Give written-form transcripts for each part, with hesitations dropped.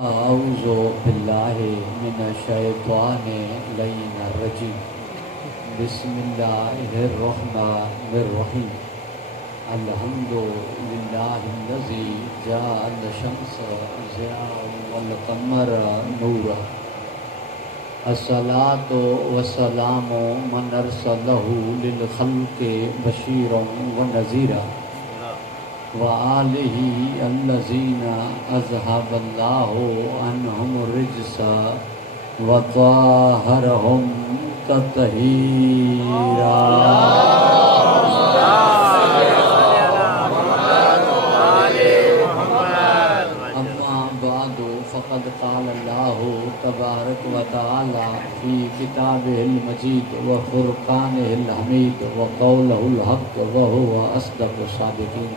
अऊज़ु बिल्लाहि मिनश्शैतानिर्रजीम। बिस्मिल्लाहिर्रहमानिर्रहीम। अल्हम्दुलिल्लाहिल्लज़ी जअल शम्स ज़ियाअन वल क़मर नूरा। अस्सलातु वस्सलामु मन अरसलहु लिल खल्क़ि बशीरन व नज़ीरा व आलिही अल्लज़ीना अज़हबल्लाहु अन्हुम रिज्सा व तहरहुम तत्हीरा। अम्मा बादु फ़क़द क़ाल अल्लाहु तबारक व तआला फ़ी किताबिहिल मजीद व फ़ुरक़ानिहिल हमीद व क़ौलिहिल हक़्क़ व हुवा अस्दक़ुस सादिक़ीन।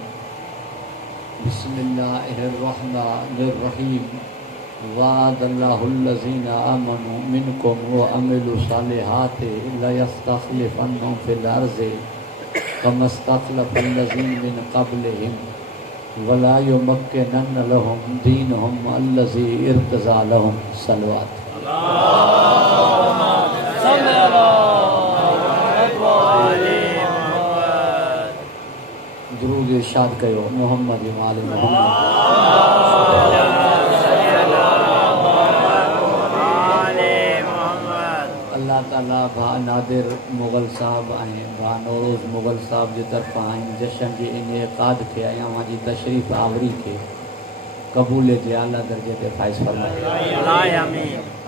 बिस्मिल्लाहिर्रहमानिर्रहीम। वअदल्लाहुल्लज़ीना आमनु मिनकुम व अमिलुस सालिहाति लयस्तख़लिफ़न्नहुम फ़िल अर्ज़ि कमा इस्तख़लफ़ल्लज़ीना मिन क़ब्लिहिम वला युमक्किनन्न लहुम दीनहुम अल्लज़ी इर्तज़ा लहुम। सलवात। दुरूद इरशाद कयो मोहम्मद माल अल्लाह ताला भा नादिर मुग़ल साहब ऐं भा नौरोज़ मुग़ल साहब जे तरफ़ां जशन जे इनेकाद खे ऐं अवां जी तशरीफ़ आवरी खे क़बूल जे आला दर्जे ते फ़ाइज़ फ़रमाए।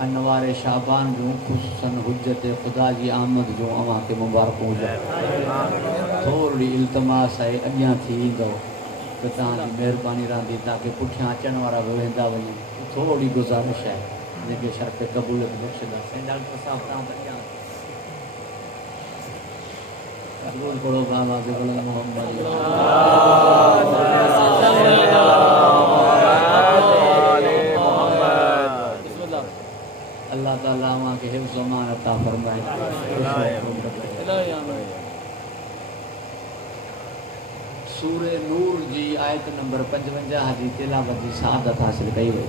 अनवार शाबान जूं ख़ुसूसन हुज्जत ख़ुदा जी आमद जूं अवां खे मुबारकूं हुजनि। थोरी इल्तमास आहे अॻियां थी ईंदो त तव्हांजी महिरबानी रहंदी ताकी पुठियां अचण वारा बि वेंदा वञनि। थोरी गुज़ारिश आहे जेके शर्त क़बूलियत बख़्शंदा। साईं डॉक्टर साहब तव्हां त अॻियां ज़रूरु पढ़ो बाबा ज़िक्र मोहम्मद। अल्लाह ताला अवां खे हिफ्ज़ अमान अता फ़रमाए। सूरे नूर जी आयत नंबर 55 जी तिलावत जी सआदत हासिल कई वई।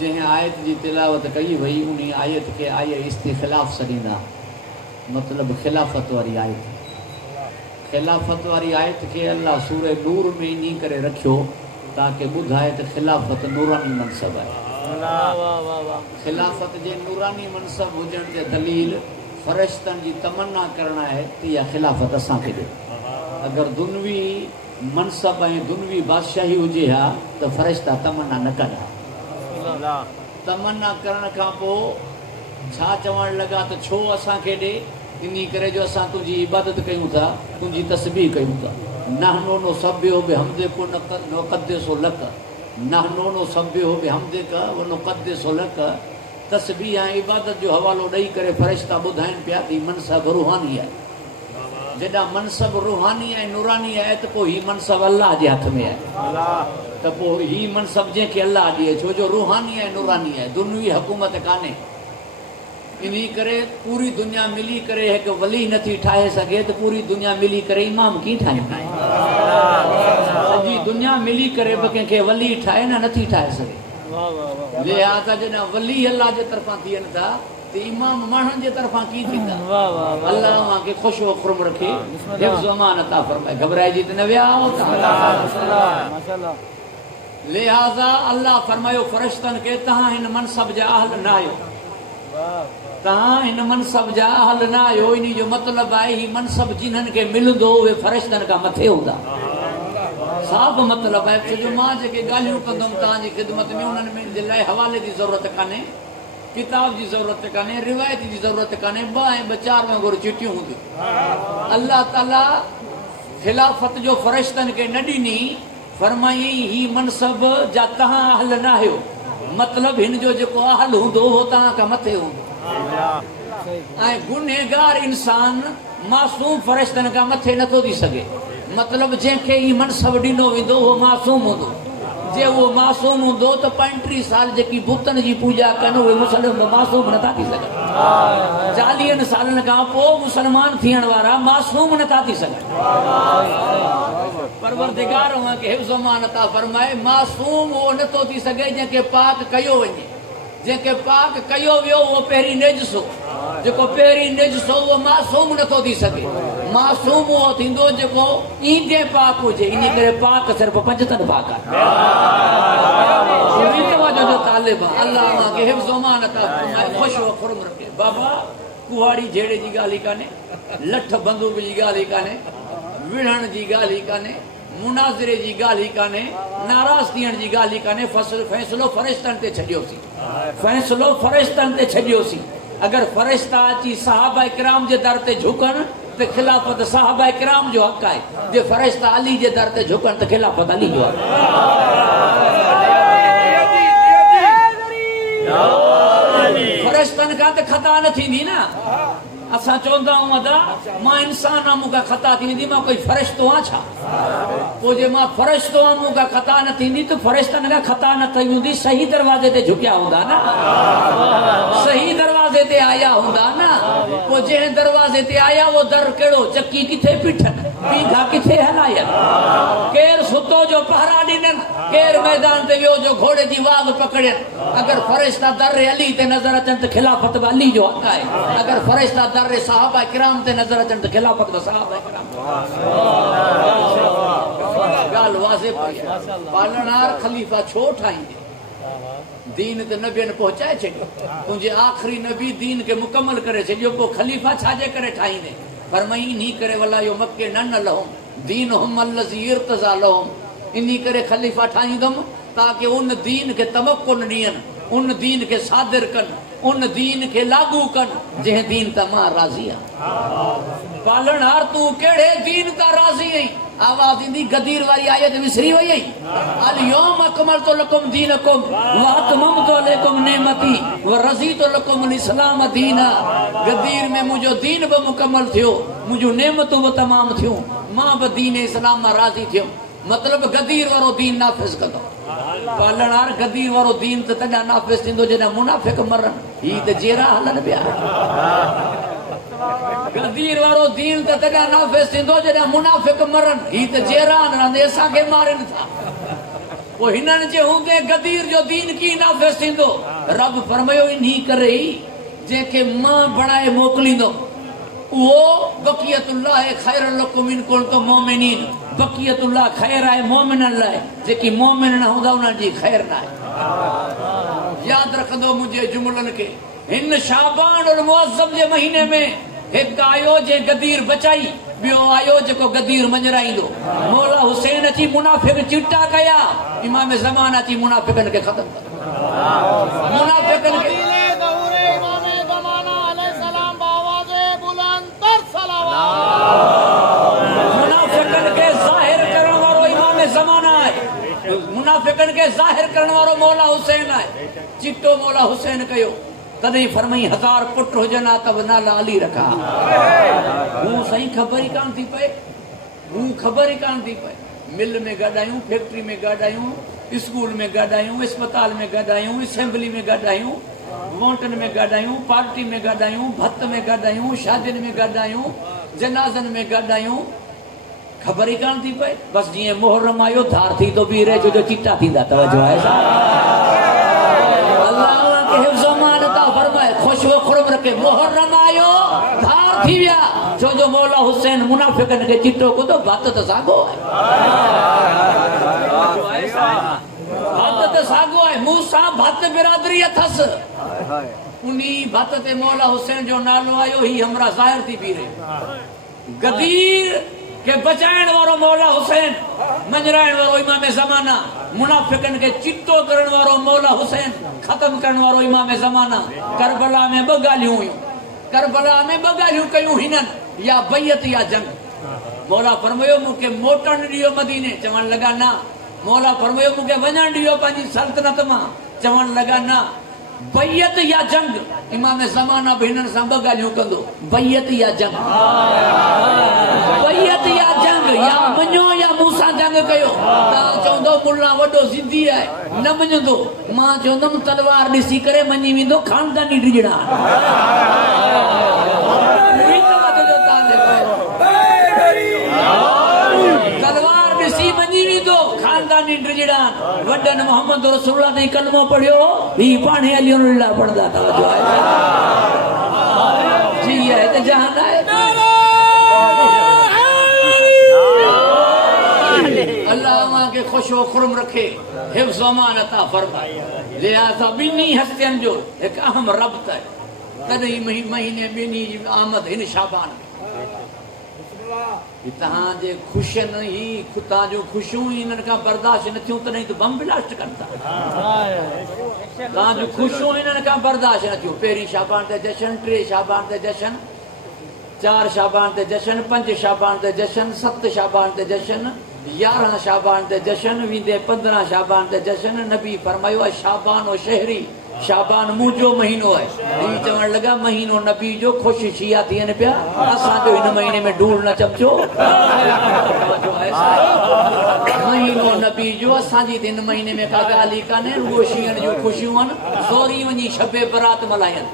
जंहिं आयत जी तिलावत कई वई उन आयत खे आय इस्तिख़लाफ़ सॾींदा, मतलब खिलाफ़त वारी आयत। खिलाफ़त वारी आयत खे अल्लाह सूरे नूर में इन करे रखियो ताकि ॿुधाए त खिलाफ़त नूरानी मनसब आहे। खिलाफ़त जे नूरानी मनसब हुजण जे दलील फ़रिश्तनि जी तमन्ना करण आहे त इहा खिलाफ़त असांखे ॾियो। अगरि दुनवी मनसब ऐं दुनवी बादशाही हुजे हा त फ़रिश्ता तमन्ना न कंदा। तमन्ना करण खां पोइ छा चवणु लॻा त छो असांखे ॾे, इन करे जो असां तुंहिंजी इबादत कयूं था, तुंहिंजी तस्बीह कयूं था। नहनो नो सब्बिहो बिहम्दिका व नुक़द्दिसु लक। नहनो नो सब्बिहो बिहम्दिका व नुक़द्दिसु लक। तस्बीह ऐं इबादत जो हवालो ॾेई करे फ़रिश्ता ॿुधाइनि पिया त मनसब रूहानी आहे। जॾहिं मनसब रूहानी ऐं नूरानी आहे त पोइ हीउ मनसब अल्लाह जे हथ में आहे। त पोइ हीउ मनसब जंहिंखे अल्लाह ॾिए, छो जो रूहानी ऐं नूरानी आहे, दुनवी हुकूमत कान्हे। इन करे पूरी दुनिया मिली करे हिकु वली नथी ठाहे सघे त पूरी दुनिया मिली करे इमाम कीअं ठाहे? सॼी दुनिया मिली करे बि कंहिंखे वली ठाहे नथी ठाहे सघे। लिहाज़ा जॾहिं वली अल्लाह जे तरफ़ां थियनि था त इमाम माण्हुनि जे तरफ़ां कीअं थींदा? अल्लाह अव्हां खे ख़ुशि व खुर्म रखे, हिफ्ज़ अमान अता फ़रमाए। घबराइजी त न विया आहियो। लिहाज़ा अल्लाह फरमायो फ़रिश्तनि खे तव्हां हिन मनसब जा अहल न आहियो। तव्हां हिन मनसब जा अहल न आहियो। इन जो मतिलबु आहे ही मनसब जिन्हनि खे मिलंदो उहे फ़रिश्तनि खां मथे हूंदा। साफ़ मतिलबु आहे। छो जो मां जेके ॻाल्हियूं कंदुमि तव्हांजी ख़िदमत में उन्हनि में जे लाइ हवाले जी ज़रूरत कान्हे, किताब जी ज़रूरत कान्हे, रिवायत जी ज़रूरत कान्हे। 2 ऐं 2 4 वांगुरु चिटियूं हूंदियूं। अल्लाह ताला खिलाफ़त जो फ़रिश्तनि खे न ॾिनी, फरमाई ही मनसब जा तव्हां अहल न आहियो। मतिलबु हिन जो जेको अहल हूंदो उहो तव्हां खां मथे हूंदो। ऐं गुनहगार इंसान मासूम फ़रिश्तनि खां मथे नथो थी सघे। मतिलबु जंहिंखे ही मनसब ॾिनो वेंदो उहो मासूम हूंदो। जे उहो मासूम हूंदो त 35 साल जेकी बुतनि जी पूॼा कनि उहे मुसलमान मासूम नथा थी सघनि। 40 सालनि खां पोइ मुसलमान थियण वारा मासूम नथा थी सघनि। परवरदिगार हुआ के हिफ्ज़ मान अता फरमाए मासूम वो न तो थी सके जंहिंखे पाक कयो वञे जंहिंखे पाक कयो वियो वो पहिरीं निजस हो जेको पहिरीं निजस हो उहो मासूम नथो थी सघे मासूम उहो थींदो जेको ईंदे पाक हुजे इन करे पाक सिर्फ़ 75 पाक आहे जो तालिब अल्लाह मां के हिफ्ज़ मान अता फरमाए खुश व खुरम रखे बाबा कुहाड़ी झेड़े जी ॻाल्हि ई कान्हे लठ बंदूक जी ॻाल्हि ई कान्हे विढ़ण जी ॻाल्हि ई कान्हे मुनाज़िरे जी ॻाल्हि ई कान्हे नाराज़ थियण जी ॻाल्हि ई कान्हे फ़ैसिलो फ़रिश्तनि ते छॾियोसीं फ़ैसिलो फ़रिश्तनि ते छॾियोसीं अगरि फ़रिश्ता अची सहाबा किराम जे दर ते झुकनि त ख़िलाफ़त सहाबा किराम जो हक़ आहे जे फ़रिश्ता अली जे दर ते झुकनि त ख़िलाफ़त अली जो आहे फ़रिश्तनि खां त ख़ता न थींदी न असां चवंदा आहियूं अदा मां इंसान आहियां मूंखां ख़ता थींदी मां कोई फ़रिश्तो आहियां छा पोइ जे मां फ़रिश्तो आहियां मूंखां ख़ता न थींदी त फ़रिश्तनि खां ख़ता न थी हूंदी सही दरवाज़े ते झुकिया हूंदा न सही दरवाज़े ते आया हूंदा न पोइ जंहिं दरवाज़े ते आया उहो दर कहिड़ो चकी किथे बीठनि पीघा किथे हलायनि केरु सुतो जो पहरा ॾिननि केरु मैदान ते वियो जो घोड़े जी वाग पकड़नि अगरि फ़रिश्ता दर अली ते नज़र अचनि त ख़िलाफ़त बि अली जो हक़ आहे अगरि फ़रिश्ता दर सहाबा किराम ते नज़र अचनि त ख़िलाफ़त बि सहाबा किराम ॻाल्हि वाज़े पई पालणहार ख़लीफ़ा छो ठाहींदे दीन ते नबियनि पहुचाए छॾियो तुंहिंजे आख़िरी नबी दीन खे मुकमल करे छॾियो पोइ ख़लीफ़ा छाजे करे ठाहींदे फरमाई इन्ही करे वला यो मके न लहुम दीन हुम अल्लज़ी इर्तज़ा लहुम इन्ही करे ख़लीफ़ा ठाहींदुमि ताकि उन दीन खे तमक्कुन ॾियनि उन दीन खे सादिर कनि उन दीन खे लागू कनि जंहिं दीन तां मां राज़ी आहियां पालणहार तूं कहिड़े दीन तां राज़ी आहीं आवाज़ ईंदी गदीर वारी आयत विसरी वई आई अल यौम अकमलतु लकुम दीनकुम व अतममतु अलैकुम नेमती व रज़ीतु लकुम अल इस्लाम दीना गदीर में मुंहिंजो दीन बि मुकमल थियो मुंहिंजूं नेमतूं बि तमामु थियूं मां बि दीन इस्लाम मां राज़ी थियुमि मतिलबु गदीर वारो दीन नाफ़िज़ कंदो पालणहार गदीर वारो दीन त तॾहिं नाफ़िज़ थींदो जॾहिं मुनाफ़िक़ मरनि हीअ त जेरा हलनि पिया गदीर वारो दीन त तॾहिं नाफ़िज़ थींदो जॾहिं मुनाफ़िक़ मरनि हीअ त जेरान रहंदे असांखे मारनि था पोइ हिननि जे हूंदे गदीर जो दीन कीअं नाफ़िज़ थींदो रब फरमायो इन्ही करे ई जंहिंखे मां बणाए मोकिलींदुमि उहो बक़ियतुल्लाह ख़ैरुल लकुम इन कुंतुम मुमिनीन बक़ियतुल्लाह ख़ैर आहे मोमिननि लाइ जेकी मोमिन न हूंदा उन्हनि जी ख़ैर न आहे यादि रखंदो मुंहिंजे जुमलनि खे हिन शाबान और मुअज़्ज़म जे महीने में हिकु आयो जंहिं गदीर बचाई ॿियो आयो जेको गदीर मंझराईंदो मौला हुसैन अची मुनाफ़िक़ चिटा कया इमाम ज़मान अची मुनाफ़िक़नि खे ख़तमु कयो मुनाफ़िक़नि खे मुनाफ़िक़नि खे ज़ाहिर करण वारो इमाम ज़माना आहे मुनाफ़िक़नि खे ज़ाहिर करण वारो मौला हुसैन आहे चिट्टो मौला हुसैन कयो तॾहिं फरमाई 1000 पुट हुजनि हा त बि नाला अली रखा हूं साईं ख़बर ई कान थी पए हूं ख़बर ई कान थी पए मिल में गॾायूं फैक्ट्री में गॾायूं स्कूल में गॾायूं अस्पताल में गॾायूं असेंबली में गॾायूं वोटनि में गॾायूं पार्टी में गॾायूं भत में गॾायूं शादियुनि में गॾायूं जनाज़नि में गॾायूं ख़बर ई कान थी पए बसि जीअं मुहर्रम आयो धार थी तो बीरे जो चिटा थींदा तवजो आहे अल्लाह के हिफ्ज़ मान अता फरमाए खुश व खुरम रखे मुहर्रम आयो धार थी विया छो जो मौला हुसैन मुनाफ़िक़नि खे चिटो को तो भत त साॻो आहे भत त साॻो आहे मूंसां भत बिरादरी अथसि उन्ही भत ते मौला हुसैन जो नालो आयो ही हमरा ज़ाहिर थी बीरे गदीर के बचाइण वारो मौला हुसैन मंझराइण वारो इमाम ज़माना मुनाफ़िक़नि खे चिट्टो करण वारो मौला हुसैन ख़त्म करण वारो इमाम ज़माना करबला में 2 ॻाल्हियूं हुयूं करबला में 2 ॻाल्हियूं कयूं हिननि या बैयत या जंग मौला फरमायो मूंखे मोटण ॾियो मदीने चवण लॻा न मौला फरमायो मूंखे वञण ॾियो पंहिंजी सल्तनत मां चवण लॻा न बैयत या जंग इमाम ज़माना भी हिननि सां 2 ॻाल्हियूं कंदो बैयत या जंग बैयत या जंग या मञो या मूंसां जंग कयो तव्हां चवंदो मुल्ला वॾो ज़िद्दी आहे न मञंदो मां चवंदुमि तलवार ॾिसी करे मञी वेंदो खानदानी ॾिजणा नी ड्रिजड़ान वडन मोहम्मद रसूलुल्लाह ने कलमो पढ़ियो ही पाणे अली अल्लाह पढ़दा था जो है जी है ते जहान है अल्लाह वहां के खुशो खुरम रखे हिफ्ज़ अमान अता फरमाए लिहाजा बिन्नी हस्तियन जो एक अहम रब्त है तदई महीने बिन्नी आमद इन शाबान तहां जे खुशन ही खुदा जो खुशियों इनन का बर्दाश्त न थियूं त नहीं तो बम ब्लास्ट करता तहां जो खुशियों इनन का बर्दाश्त न थियूं पहिरीं शाबान ते जशन 3 शाबान ते जशन 4 शाबान ते जशन 5 शाबान ते जशन 7 शाबान ते जशन 11 शाबान ते जशन वींदे 15 शाबान ते जशन नबी फरमायो शाबान ओ शहरी शाबान मुझो महीनो है ये चवण लगा महीनो नबी जो खुश छिया थियन पिया असां जो इन महीने में ढूल न चमचो महीनो नबी जो असां जी इन महीने में का गाली काने वो शियन जो खुशियों न सोरी वनी शबे बरात मलायन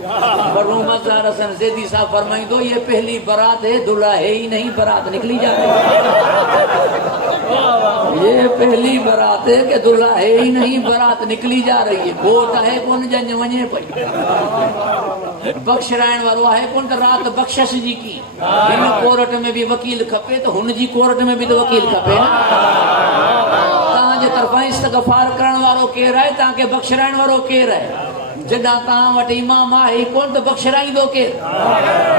पर मज़ार हसन ज़ैदी साहब फरमाइंदो ये पहली बरात है दुल्हा है ही नहीं बरात निकली जा रही ये पहली बरात है कि दुल्हा है ही नहीं बरात निकली जा रही है बोत है कौन जंज वने पई बख्शराइण वारो है कौन त रात बख्शिश जी की इन कोर्ट में भी वकील खपे तो हुन जी कोर्ट में भी तो वकील खपे ना तां जे तरफा इस्तगफार करण वारो केर है तां के बख्शराइण वारो केर है जडा तां वट इमाम आहे कोन त बख्शराइंदो केर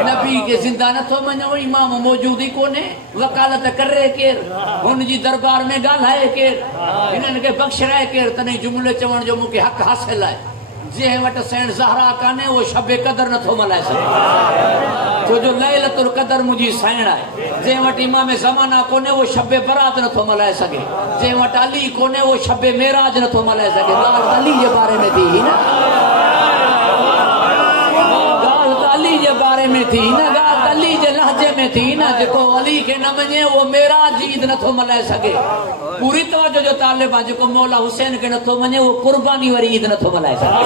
नबी के जिंदा न थो मनो इमाम मौजूद ही कोने वकालत करे केर हुन जी दरबार में ॻाल्हाए केर इन्हन के बख्शराए केर तने जुमले चवण जो मुके हक हासिल है जे वट सैन ज़हरा काने वो शबे कदर न थो मलाए सके जो जो लैलतुल कदर मुजी सैन है जे वट इमाम ज़माना कोने वो शबे बरात न थो मलाए सके जे वट अली कोने वो शबे मेराज न थो मलाए सके ॻाल्हि अली जे बारे में थी ना अली जे बारे में थी न ॻाल्हि अली जे लहजे में थी न जेको अली के न मञे वो मेराज ईद नथो मल्हाए सके पूरी तवज्जो जो तालिब आहे जेको मौला हुसैन के नथो मञे वो कुर्बानी वारी ईद नथो मल्हाए सके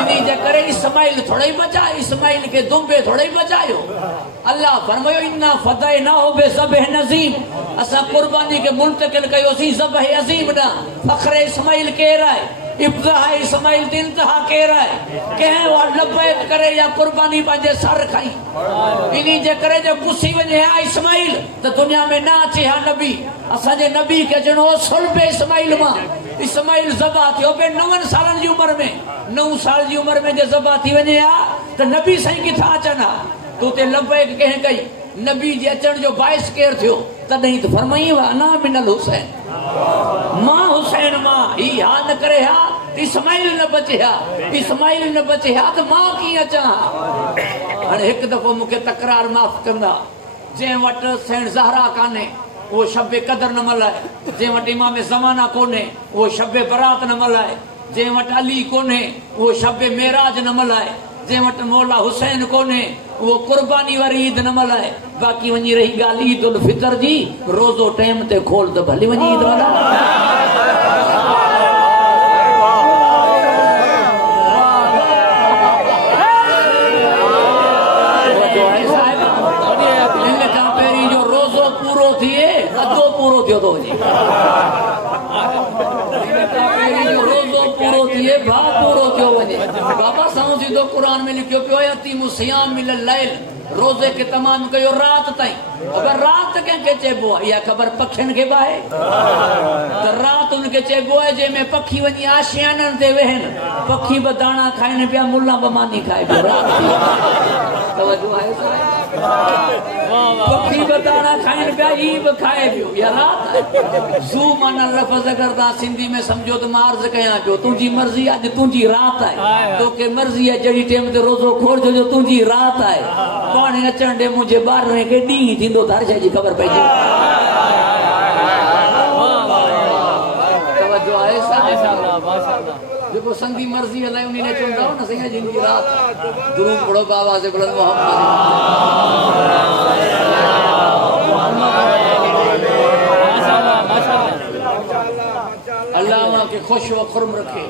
इन्ही जे करे इस्माइल थोड़े बचाए इस्माइल के दुंबे थोड़े बचायो अल्लाह फरमायो इन्ना फदयनाहु बिज़बह नज़ीम असा कुर्बानी के मुंतकिल कयोसी ज़बह अज़ीम ना फखर इस्माइल केर आहे इब्तिदा इस्माइल दी इंतहा केर आहे कंहिं वा लबैक करे या कुर्बानी पंहिंजे सर खाई इन्ही जे करे जे पुसी वञे हा इस्माइल त दुनिया में ना अचे हा नबी असांजे नबी के जणो सुलबे इस्माइल मां इस्माइल ज़बा थियो पे 9 सालनि जी उम्र में 9 साल जी उम्र में जे ज़बा थी वञे हा त नबी साईं किथां अचनि हा तो ते लबैक कंहिं कई नबी जे अचण जो बाइस केर थियो तॾहिं त फरमाई अना मिनल हुसैन मां हुसैन मां ही हा न करे हा इस्माइल न बचे हा इस्माइल न बचे हा त मां कीअं अचां हाणे हिकु दफ़ो मूंखे तकरार माफ़ कंदा जंहिं वटि सैन ज़हरा कान्हे वो शबे कदर न मल्हाए जंहिं वटि इमाम ज़माना कोन्हे वो शबे बरात न मल्हाए जंहिं वटि अली कोन्हे वो शबे मेराज न मल्हाए जंहिं वटि मौला हुसैन कोन्हे वो कुर्बानी वारी ईद न मल्हाए बाक़ी वञी रही ॻाल्हि ईद उल फितर जी रोज़ो टाइम ते खोल त भली वञी ईद मल्हाए पूरो थियो तो वञे रोज़ो पूरो थिए भाउ पूरो थियो वञे बाबा साईं सीधो क़ुर में लिखियो पियो आहे अतीमु सियाम मिनल लैल रोज़े के तमाम कयो रात ताईं अगर रात कंहिंखे चइबो आहे इहा ख़बर पखियुनि खे बि आहे त रात उनखे चइबो आहे जंहिंमें पखी वञी आशियाननि ते वेहनि पखी बि दाणा खाइनि पिया मुला बि मानी खाए पियो तवजो आहे पखी बि दाणा खाइनि पिया ही बि खाए पियो इहा रात आहे ज़ू माना लफ़्ज़ अगरि तव्हां सिंधी में सम्झो त मां अर्ज़ु कयां पियो तुंहिंजी मर्ज़ी अॼु तुंहिंजी रात आहे तोखे मर्ज़ी आहे जहिड़ी टाइम ते रोज़ो खोलजो जो तुंहिंजी रात आहे पाणी अचण ॾे मुंहिंजे ॿारनि खे ॾींहुं थींदो त हर शइ जी ख़बर पइजी तवजो आहे जेको संधी मर्ज़ी हलाए उन चवंदा हो न साईं जिनकी रात दुरूद पढ़ो बाबा से बुलंद मोहम्मद अल्लाह के खुश व खुर्म रखे,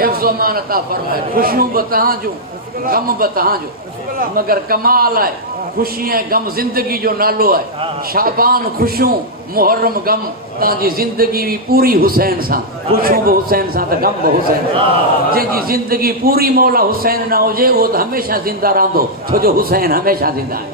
हिफ्ज़ व अमान अता फरमाए। खुशियों बतां जो, गम बतां जो, मगर कमाल है खुशी है गम जिंदगी जो नालो है। शाबान खुशियों मुहर्रम गम, तांजी जिंदगी भी पूरी हुसैन सा, खुशियों बि हुसैन सा त गम बि हुसैन सा। जंहिंजी जिंदगी पूरी मौला हुसैन ना हुजे वो तो हमेशा जिंदा रहंदो, छो जो हुसैन हमेशा जिंदा है।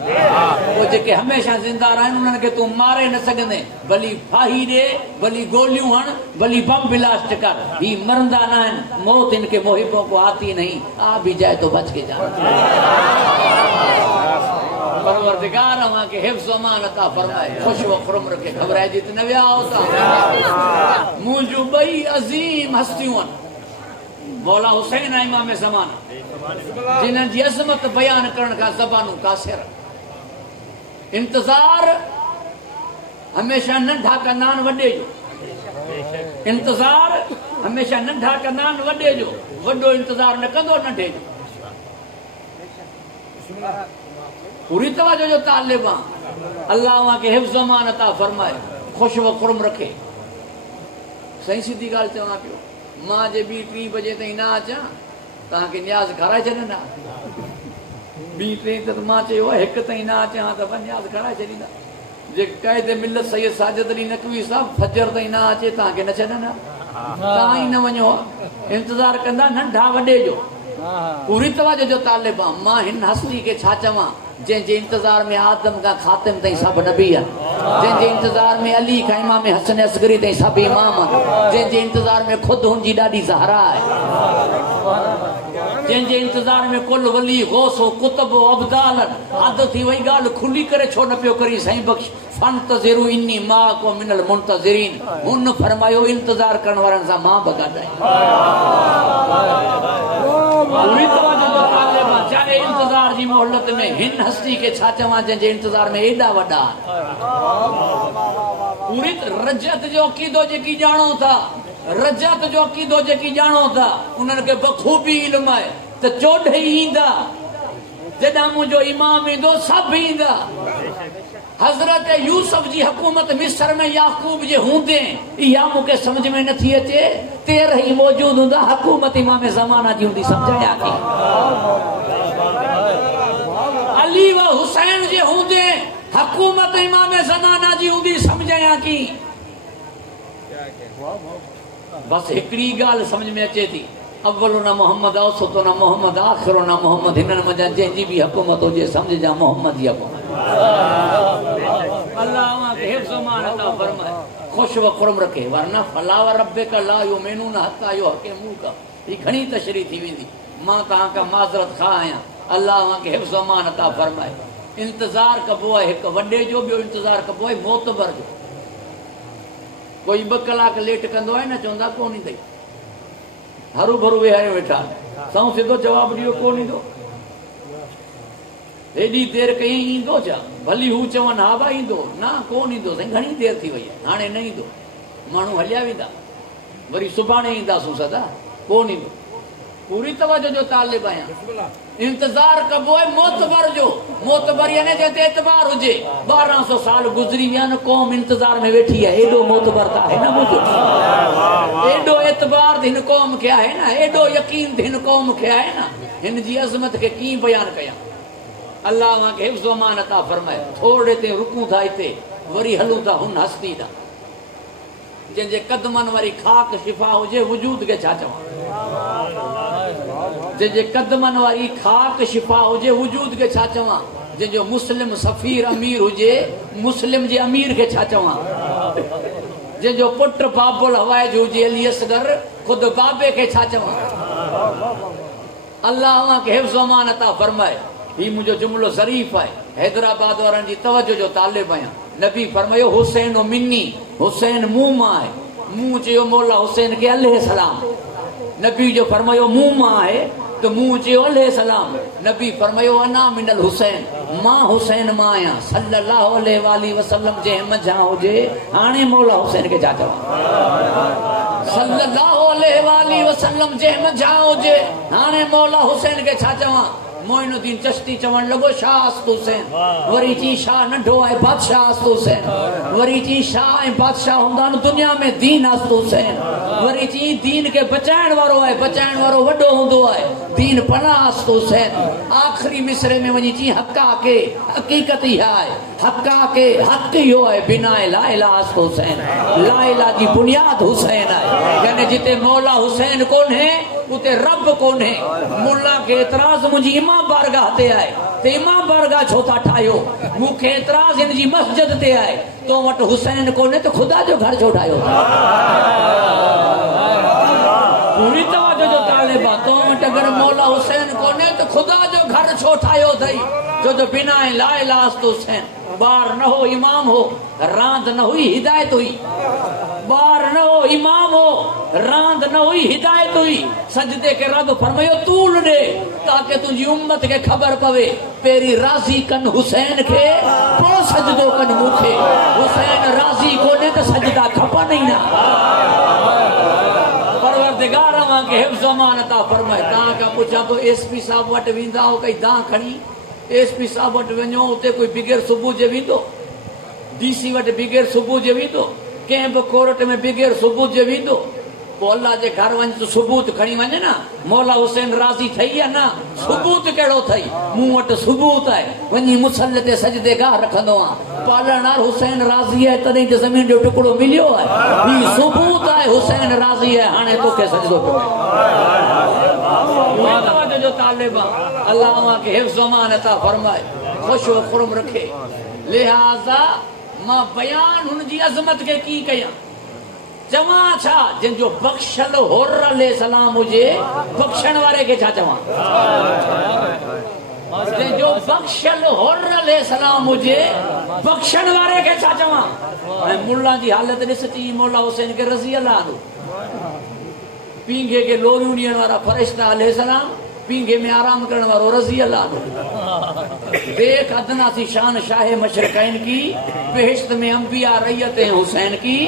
वो जेके हमेशा जिंदा रहनि उन्हनि खे तूं मारे न सघंदे, भली फाही ॾे, भली गोलियूं हण, भली बम ब्लास्ट कर, ही मरंदा न आहिनि। मौत इनके मुहिबों को आती नहीं, आ भी जाए तो बच के जा। परवरदिगार वहां के हिफ्ज़ व अमान अता फरमाए, खुश व खुर्म रखे। घबराए जित न विया होता मुंहिंजूं ॿई अज़ीम हस्तियूं आहिनि, मौला हुसैन ऐं इमाम ज़माना, जिन्हनि जी अज़मत बयान करण खां ज़बानूं कासिर। इंतज़ार हमेशा नंढा कंदा आहिनि वॾे जो, इंतज़ार हमेशा नंढा कंदा आहिनि वॾे जो, वॾो इंतज़ार न कंदो नंढे जो। पूरी तवज्जो जो तालिब आहियां, अल्लाह वहां के हिफ्ज़ व अमान अता फरमाए, खुश व खुर्म रखे। सही सीधी ॻाल्हि चवां पियो, मां जे 2-3 बजे ताईं न अचां तव्हांखे न्याज़ खाराए छॾींदा। 2-3 त मां चयो 1 ताईं न अचां त न्याज़ खाराए छॾींदा। जे क़ाइदे मिलत सैयद साजिद अली नकवी साहब फजर ताईं न अचे तव्हांखे न छॾंदा, तव्हां ई न वञो, इंतज़ार कंदा नंढा वॾे जो। पूरी तवज्जो जो तालिब आहियां, मां हिन हस्ती खे छा चवां जंहिंजे इंतज़ार में आदम खां ख़ातिम ताईं सभु नबी आहिनि, जंहिंजे इंतज़ार में अली खां इमाम हसन असगरी ताईं सभु इमाम आहिनि, जंहिंजे इंतज़ार में ख़ुदि हुनजी ॾाढी ज़हरा आहे, जंहिंजे इंतज़ार में कुल वली गौसो कुतब अब्दाल आदि थी वई। ॻाल्हि खुली करे छो न पियो करी साईं बख़्श, फंतज़िरू इन्नी माअकुम मिनल मुंतज़िरीन, हुन फरमायो इंतज़ार करण वारनि सां मां बि गॾु आहियां। चाहे इंतज़ार जी मोहलत में हिन हस्ती के छा चवां जंहिंजे इंतज़ार में एॾा वॾा पूरी रजत जो अक़ीदो जेकी ॼाणो था, रजत जो अक़ीदो जेकी ॼाणो था उन्हनि खे बख़ूबी इल्म आहे त चोॾहं ईंदा, जॾहिं मुंहिंजो इमाम ईंदो सभु ईंदा। हज़रत यूसुफ जी हुकूमत मिस्र में याकूब जे हूंदे इहा मूंखे सम्झ में नथी अचे, 13 ई मौजूद हूंदा, हुकूमत इमाम ज़माना जी हूंदी, सम्झाया की अली व हुसैन जे हूंदे हुकूमत इमाम ज़माना जी हूंदी, सम्झाया की। बस हिकिड़ी ॻाल्हि सम्झ में अचे थी, अव्वलो न मोहम्मद औसतो न मोहम्मद आख़िरो न मोहम्मद, हिननि मज़ा जंहिंजी बि हुकूमत हुजे सम्झजा मोहम्मद जी हुकूमत। अल्लाह के हिफ्ज़ व अमान अता फरमाए, खुश व खुर्म रखे। वरना फला व रब्बिका ला युमिनून हत्ता युहकिमूका, ही घणी तशरीह थी वेंदी। मां तव्हां खां माज़रत खां आहियां, अल्लाह के हिफ्ज़ व अमान अता फरमाए। इंतज़ार कबो आहे हिकु वॾे जो, ॿियो इंतज़ार कबो आहे मोतबर जो। कोई 2 कलाक लेट कंदो आहे न, चवंदा कोन ईंदई, हरू भरू वेहारे वेठा, साऊं सिधो जवाबु ॾियो कोन ईंदो। हेॾी देरि कई ईंदो छा, भली हू चवनि हा भाई ईंदो, न कोन ईंदो साईं, घणी देरि थी वई आहे, हाणे न ईंदो। माण्हू हलिया वेंदा, वरी सुभाणे ईंदासूं सदा, कोन ईंदो। पूरी तवज्जो जो तालिब आहियां, इंतज़ार कबो आहे मोतबर जो। मोतबर यानी जंहिंते एतबार हुजे। 1200 साल गुज़री विया न, क़ौम इंतज़ार में वेठी आहे, एॾो मोतबर त आहे न मुंहिंजो, एॾो एतबार हिन क़ौम खे आहे न, एॾो यकीन हिन क़ौम खे आहे न, हिन जी अज़मत खे कीअं बयानु कयां। अल्लाह के हिफ्ज़ व अमान अता फरमाए। थोरे ते रुकूं था, हिते वरी हलूं था हुन हस्ती ॾांहुं जंहिंजे कदमनि वारी खाक शिफ़ा हुजे, वजूद खे छा चवां, जंहिंजे कदमनि वारी खाक शिफ़ा हुजे, वजूद खे छा चवां, जंहिंजो मुस्लिम सफ़ीर अमीर हुजे, मुस्लिम जे अमीर खे छा चवां, जंहिंजो पुटु बाबुल हवाइज हुजे अली असगर, ख़ुदि बाबे खे छा चवां। अल्लाह के हिफ्ज़ व अमान अता फरमाए। ही मुंहिंजो जुमिलो ज़रीफ़ आहे, हैदराबाद वारनि जी तवज्जो जो तालिब आहियां। नबी फरमायो हुसैन ओ मिन्नी, हुसैन मूं मां आहे। मूं चयो मौला हुसैन खे अलैहिस्सलाम, नबी जो फरमायो मूं मां आहे त मूं चयो अलैहिस्सलाम। नबी फरमायो अना मिनल हुसैन, मां हुसैन मां आहियां सल्लल्लाहु अलैहि वसल्लम। जंहिं मझां हुजे हाणे मौला हुसैन खे छा चवां, सल्लल्लाहु अलैहि वसल्लम जंहिं मझां हुजे हाणे मौला हुसैन खे छा चवां। मोइनुद्दीन चिश्ती चवण लॻो शाह अस्तु हुसैन, वरी चई शाह नंढो आहे बादशाह अस्तु हुसैन, वरी चई शाह ऐं बादशाह हूंदा आहिनि दुनिया में दीन अस्तु हुसैन, वरी चई दीन खे बचाइण वारो आहे, बचाइण वारो वॾो हूंदो आहे, दीन पनाह अस्तु हुसैन। आख़िरी मिसरे में वञी चई हक़ा के हक़ीक़त इहा आहे, हक़ा के हक़ इहो आहे, बिना ला इलाहा अस्तु हुसैन, ला इलाहा जी बुनियाद हुसैन आहे। यानी जिते मौला हुसैन कोन्हे उते रब कोन्हे। मुल्ला खे एतराज़ मुंहिंजी इमाम बारगाह ते आहे, ते इमाम बारगाह छो था ठाहियो? मूंखे एतराज़ हिन जी मस्जिद ते आहे, तो वटि हुसैन कोन्हे त ख़ुदा जो घर छो ठाहियो? पूरी तवजो जो तालिब आहे, तो वटि अगरि मौला हुसैन कोन्हे त ख़ुदा जो घर छो ठाहियो अथई? जो त बिना ला इलाहा अस्तु हुसैन, ॿार न हो इमाम हो, रांद न हुई हिदायत हुई, ॿार न हो इमाम हो, रांद न हुई हिदायत हुई। सजदे के रब फरमायो तूल ॾे ताकि तुंहिंजी उम्मत खे ख़बर पवे, पहिरीं राज़ी कन हुसैन खे, पोइ सजदो कन मूंखे। हुसैन राज़ी कोन्हे त सजदा खपनि ई न। परवरदिगार अव्हांखे हिफ्ज़ अमान अता फरमाए। तव्हां खां पुछां थो एसपी साहब वटि वेंदा हो कई दां खणी, एसपी साहब वटि वञो, उते कोई बिगैर सुबुह जे वेंदो? डीसी वटि बिगैर सुबुह जे वेंदो? कंहिं बि कोर्ट में बिगैर सुबुह जे वेंदो? पोइ अल्लाह जे घर वञ त सबूत खणी वञे न, मौला हुसैन राज़ी ठही या न? सबूत कहिड़ो अथई? मूं वटि सबूत आहे, वञी मुसल ते सजदेगाह रखंदो आहियां, पालणहार हुसैन राज़ी आहे तॾहिं त ज़मीन जो टुकड़ो मिलियो आहे। ही सबूत आहे हुसैन राज़ी आहे, हाणे तोखे सजदो पियो जो तालिब आहे। अल्लाह अव्हांखे हिफ्ज़ अमान अता फरमाए, ख़ुश व खुरम रखे। लिहाज़ा मां बयान हुन जी अज़मत खे की कयां? चवां छा? जंहिंजो बख़्शल हुर अलैहिस्सलाम हुजे, बख़्शण वारे खे छा चवां? जंहिंजो बख़्शल हुर अलैहिस्सलाम हुजे, बख़्शण वारे खे छा चवां? ऐं मुल्ला जी हालत ॾिस थी, मौला हुसैन खे रज़ी अल्लाह अनहु, पींघे खे लोरियूं ॾियण वारा फ़रिश्ता अलैहिस्सलाम, पींघे में आराम करण वारो रज़ी अल्लाह अनहु। देख अदना सी शान शाह मशरकैन की, बेहिश्त में अंबिया रैयत हुसैन की।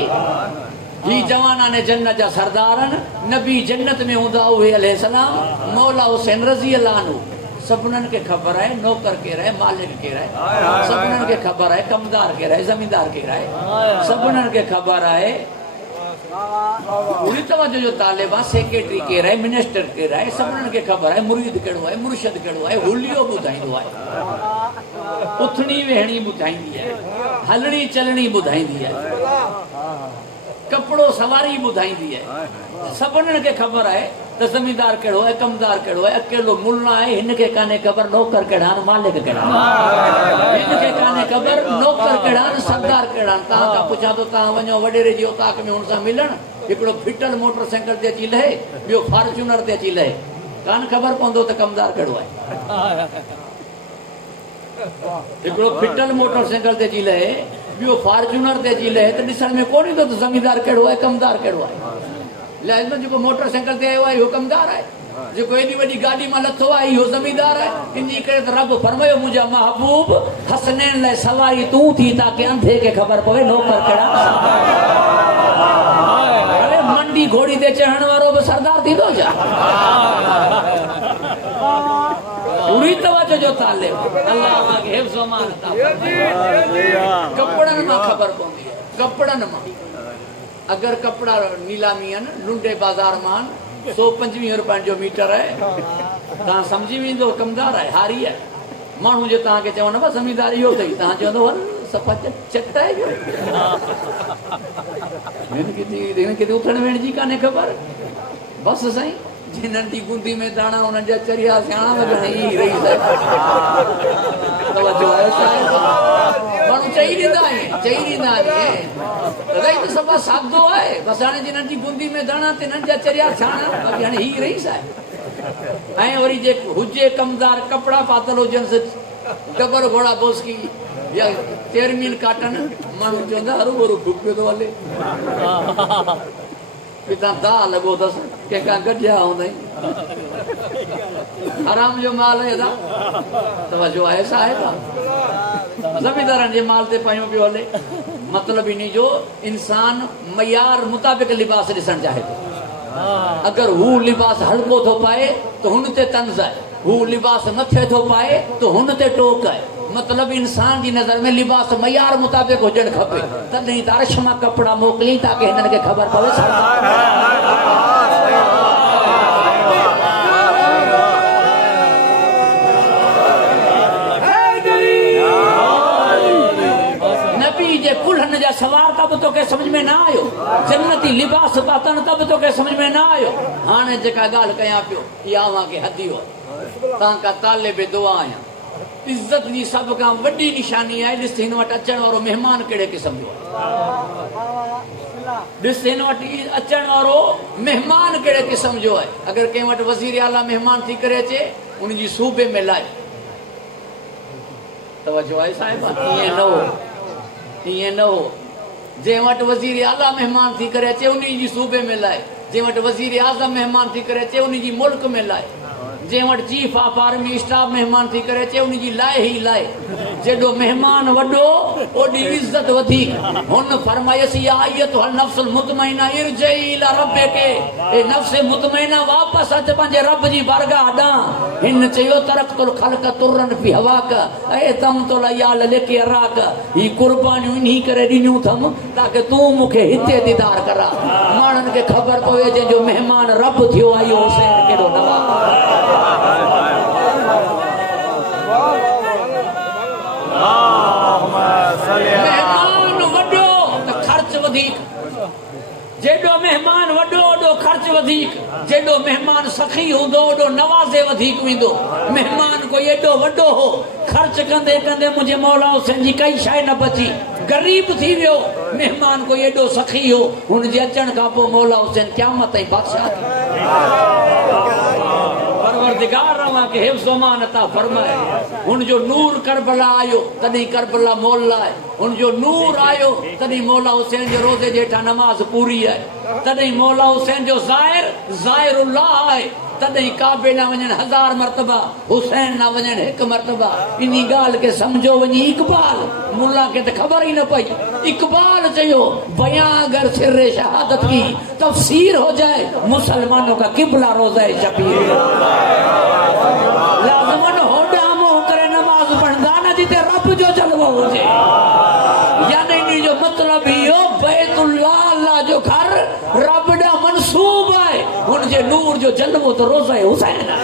ही जवाना ने जन्नत जा सरदारन, नबी जन्नत में हूंदा उहे अलैहिस्सलाम, मौला हुसैन रज़ी अल्लाह अनहु। सभिनीनि खे ख़बर आहे नौकर केरु आहे, मालिक केरु आहे, सभिनीनि खे ख़बर आहे कमदार केरु आहे, ज़मींदार केरु आहे, सभिनीनि खे ख़बर आहे। पूरी तवजो जो तालिब आहे, सेक्रेटरी केरु आहे, मिनिस्टर केरु आहे, सभिनीनि खे ख़बर आहे। मुरीद कहिड़ो आहे, मुर्शिद कहिड़ो आहे, हुलियो ॿुधाईंदो आहे, उथणी वेहणी ॿुधाईंदी आहे, हलणी चलणी ॿुधाईंदी आहे, कपिड़ो सवारी ॿुधाईंदी आहे। सभिनीनि खे ख़बर आहे त ज़मींदार कहिड़ो आहे, कमदार कहिड़ो आहे। अकेलो मुल्ला आहे, हिन खे कान्हे ख़बर नौकर कहिड़ा आहिनि, मालिक कहिड़ा आहिनि, हिन खे कान्हे ख़बर नौकर कहिड़ा आहिनि, सरदार कहिड़ा आहिनि। तव्हां खां पुछां थो, तव्हां वञो वॾेरे जी औताक में हुन सां मिलण, हिकिड़ो फिटल मोटरसाइकिल ते अची लहे, ॿियो फॉर्चूनर ते अची लहे, कान ख़बर पवंदो त कमदार कहिड़ो आहे। हिकिड़ो फिटल मोटरसाइकिल ते अची लहे, ॿियो फॉर्चूनर ते अची लहे, त ॾिसण में कोन ईंदो त ज़मींदार कहिड़ो आहे, कमदार कहिड़ो आहे। लाज़िम जेको मोटरसाइकिल ते आयो आहे इहो कमदार आहे, जेको एॾी वॾी गाॾी मां लथो आहे इहो ज़मींदार आहे। इन करे त रब फरमायो, मुंहिंजा महबूब हसनैन लाइ सवारी तूं थी ताकि अंधे खे ख़बर पवे नौकर कहिड़ा। अरे मंडी घोड़ी ते चढ़ण वारो बि सरदार थींदो छा? पूरी तवजो जो तालिब, अल्लाह के हिफ्ज़ अमान अता फरमाए। कपड़नि मां ख़बर पवंदी आहे, कपड़नि मां। अगरि कपिड़ा नीलामी आहिनि, लुंडे बाज़ार मां 125 रुपयनि जो मीटर आहे, तव्हां सम्झी वेंदो कमदार आहे, हारी आहे। माण्हू जे तव्हांखे चवनि बसि ज़मींदार इहो अथई, तव्हां चवंदो हल सफ़ा चट आहे जो, हिनखे त उथण वेहण जी कान्हे ख़बर। बसि साईं, जिन्हनि जी गुंदी में दाणा उन्हनि जा चरिया सियाणा वॼण ई रही माण्हू चई ॾींदा आहिनि, चई ॾींदा आहिनि रही त सफ़ा सादो आहे, बसि हाणे जिन्हनि जी गुंदी में दाणा तिन्हनि जा चरिया सियाणा, बाक़ी हाणे ही रही आहे। ऐं वरी जे हुजे कमदार, कपिड़ा पातल हुजनि, डबर घोड़ा बोस्की या चेयरमीन काटन, माण्हू चवंदा हरू भरू डुब पियो थो हले, पिता दाह लॻो अथसि, कंहिंखां गॾिया हूंदई, आराम जो माल आहे, तवजो आहे साहिब, ज़मींदारनि जे माल ते पयूं पियो हले। मतिलबु इन जो इंसान मयार मुताबिक़ लिबास ॾिसणु चाहे थो। अगरि हू लिबास हल्को थो पाए त हुन ते तंज़ आहे, हू लिबास मथे थो पाए तो हुन ते टोक है। मतलब इंसान की नजर में लिबास मयार मुताबिक हुजण खपे, तॾहिं त अर्श मां कपड़ा मोकिली ताकि हिननि खे ख़बर पवे। कुल्हन जा सवार तब तो के समझ में ना आयो, जन्नती लिबास पातन तब तो के समझ में ना आयो। हाणे जेका ॻाल्हि कयां पियो इहा अव्हांखे हदियो तव्हां ताले बे दुआ आहियां। इज्जत जी सभ खां वॾी निशानी आहे ॾिस हिन वटि अचण वारो महिमान कहिड़े क़िस्म जो आहे। ॾिस हिन वटि अचण वारो महिमान कहिड़े क़िस्म जो आहे। अगरि कंहिं वटि वज़ीर आला महिमान थी करे अचे उनजी सूबे में लाइ तवजो आहे साहिब, ईअं न हो, ईअं न हो। जंहिं वटि वज़ीर आला महिमान थी करे अचे उन जी सूबे में लाइ, जंहिं वटि वज़ीर आज़म महिमान थी करे अचे उन जी मुल्क में लाइ, जंहिं वटि चीफ ऑफ आर्मी स्टाफ मेहमान थी करे अचे उन जी लाइ ई लाइ। जेॾो मेहमान वॾो ओॾी इज़त वधीक। हुन फरमायसि या अय्युहल नफ्सुल मुतमइना इरजई इला रब्बिके, ए नफ्स मुतमइना वापस अच पंहिंजे रब जी बारगाह ॾांहुं। हिन चयो तरक़तुल ख़ल्क़ तुरन फी हवाक ए तमतुल याल लेके अराक। ही कुर्बानियूं इन्ही करे ॾिनियूं अथमि ताकि तूं मूंखे हिते दीदार करा। माण्हुनि खे ख़बर पवे जंहिंजो मेहमान रब थियो आहे इहो हुसैन केॾो नवाज़। मेहमान वॾो त ख़र्च वधीक, जेॾो मेहमान वॾो ओॾो ख़र्च वधीक, जेॾो मेहमान सखी हूंदो ओॾो नवाज़े वधीक वेंदो। मेहमान कोई एॾो वॾो हो, ख़र्च कंदे कंदे मुंहिंजे मौला हुसैन जी काई शइ न बची, ग़रीब थी वियो। मेहमान कोई एॾो सखी हो, हुन जे अचण खां पोइ मौला हुसैन क़यामत ताईं बादशाह थी। परवरदिगार रवा के हिफ्ज़ अमान अता फरमाए। हुन जो नूर करबला आयो तॾहिं करबला मौला आहे। हुन जो नूर आयो तॾहिं मौला हुसैन जे रोज़े जे हेठां नमाज़ पूरी आहे। तॾहिं मौला हुसैन जो ज़ाहिरुल्लाह आहे। तॾहिं काबे न वञनि 1000 मरतबा, हुसैन न वञनि 1 मरतबा। इन ॻाल्हि खे सम्झो वञी इक़बाल मुल्ला खे त ख़बर ई न पई। इक़बाल चयो बयां अगर सिर्रे शहादत की तफसीर हो जाए मुसलमानों का किबला रोज़ाए शबीर। लाज़मन होॾा मुंहुं करे नमाज़ पढ़ंदा न जिते रब जो जलवो हुजे। यानी इन जो मतिलब इहो बैतुल्लाह अल्लाह जो घर रब ॾांहुं मंसूब आहे। हुन जे नूर जो जलवो त रोज़ाए हुसैन आहे।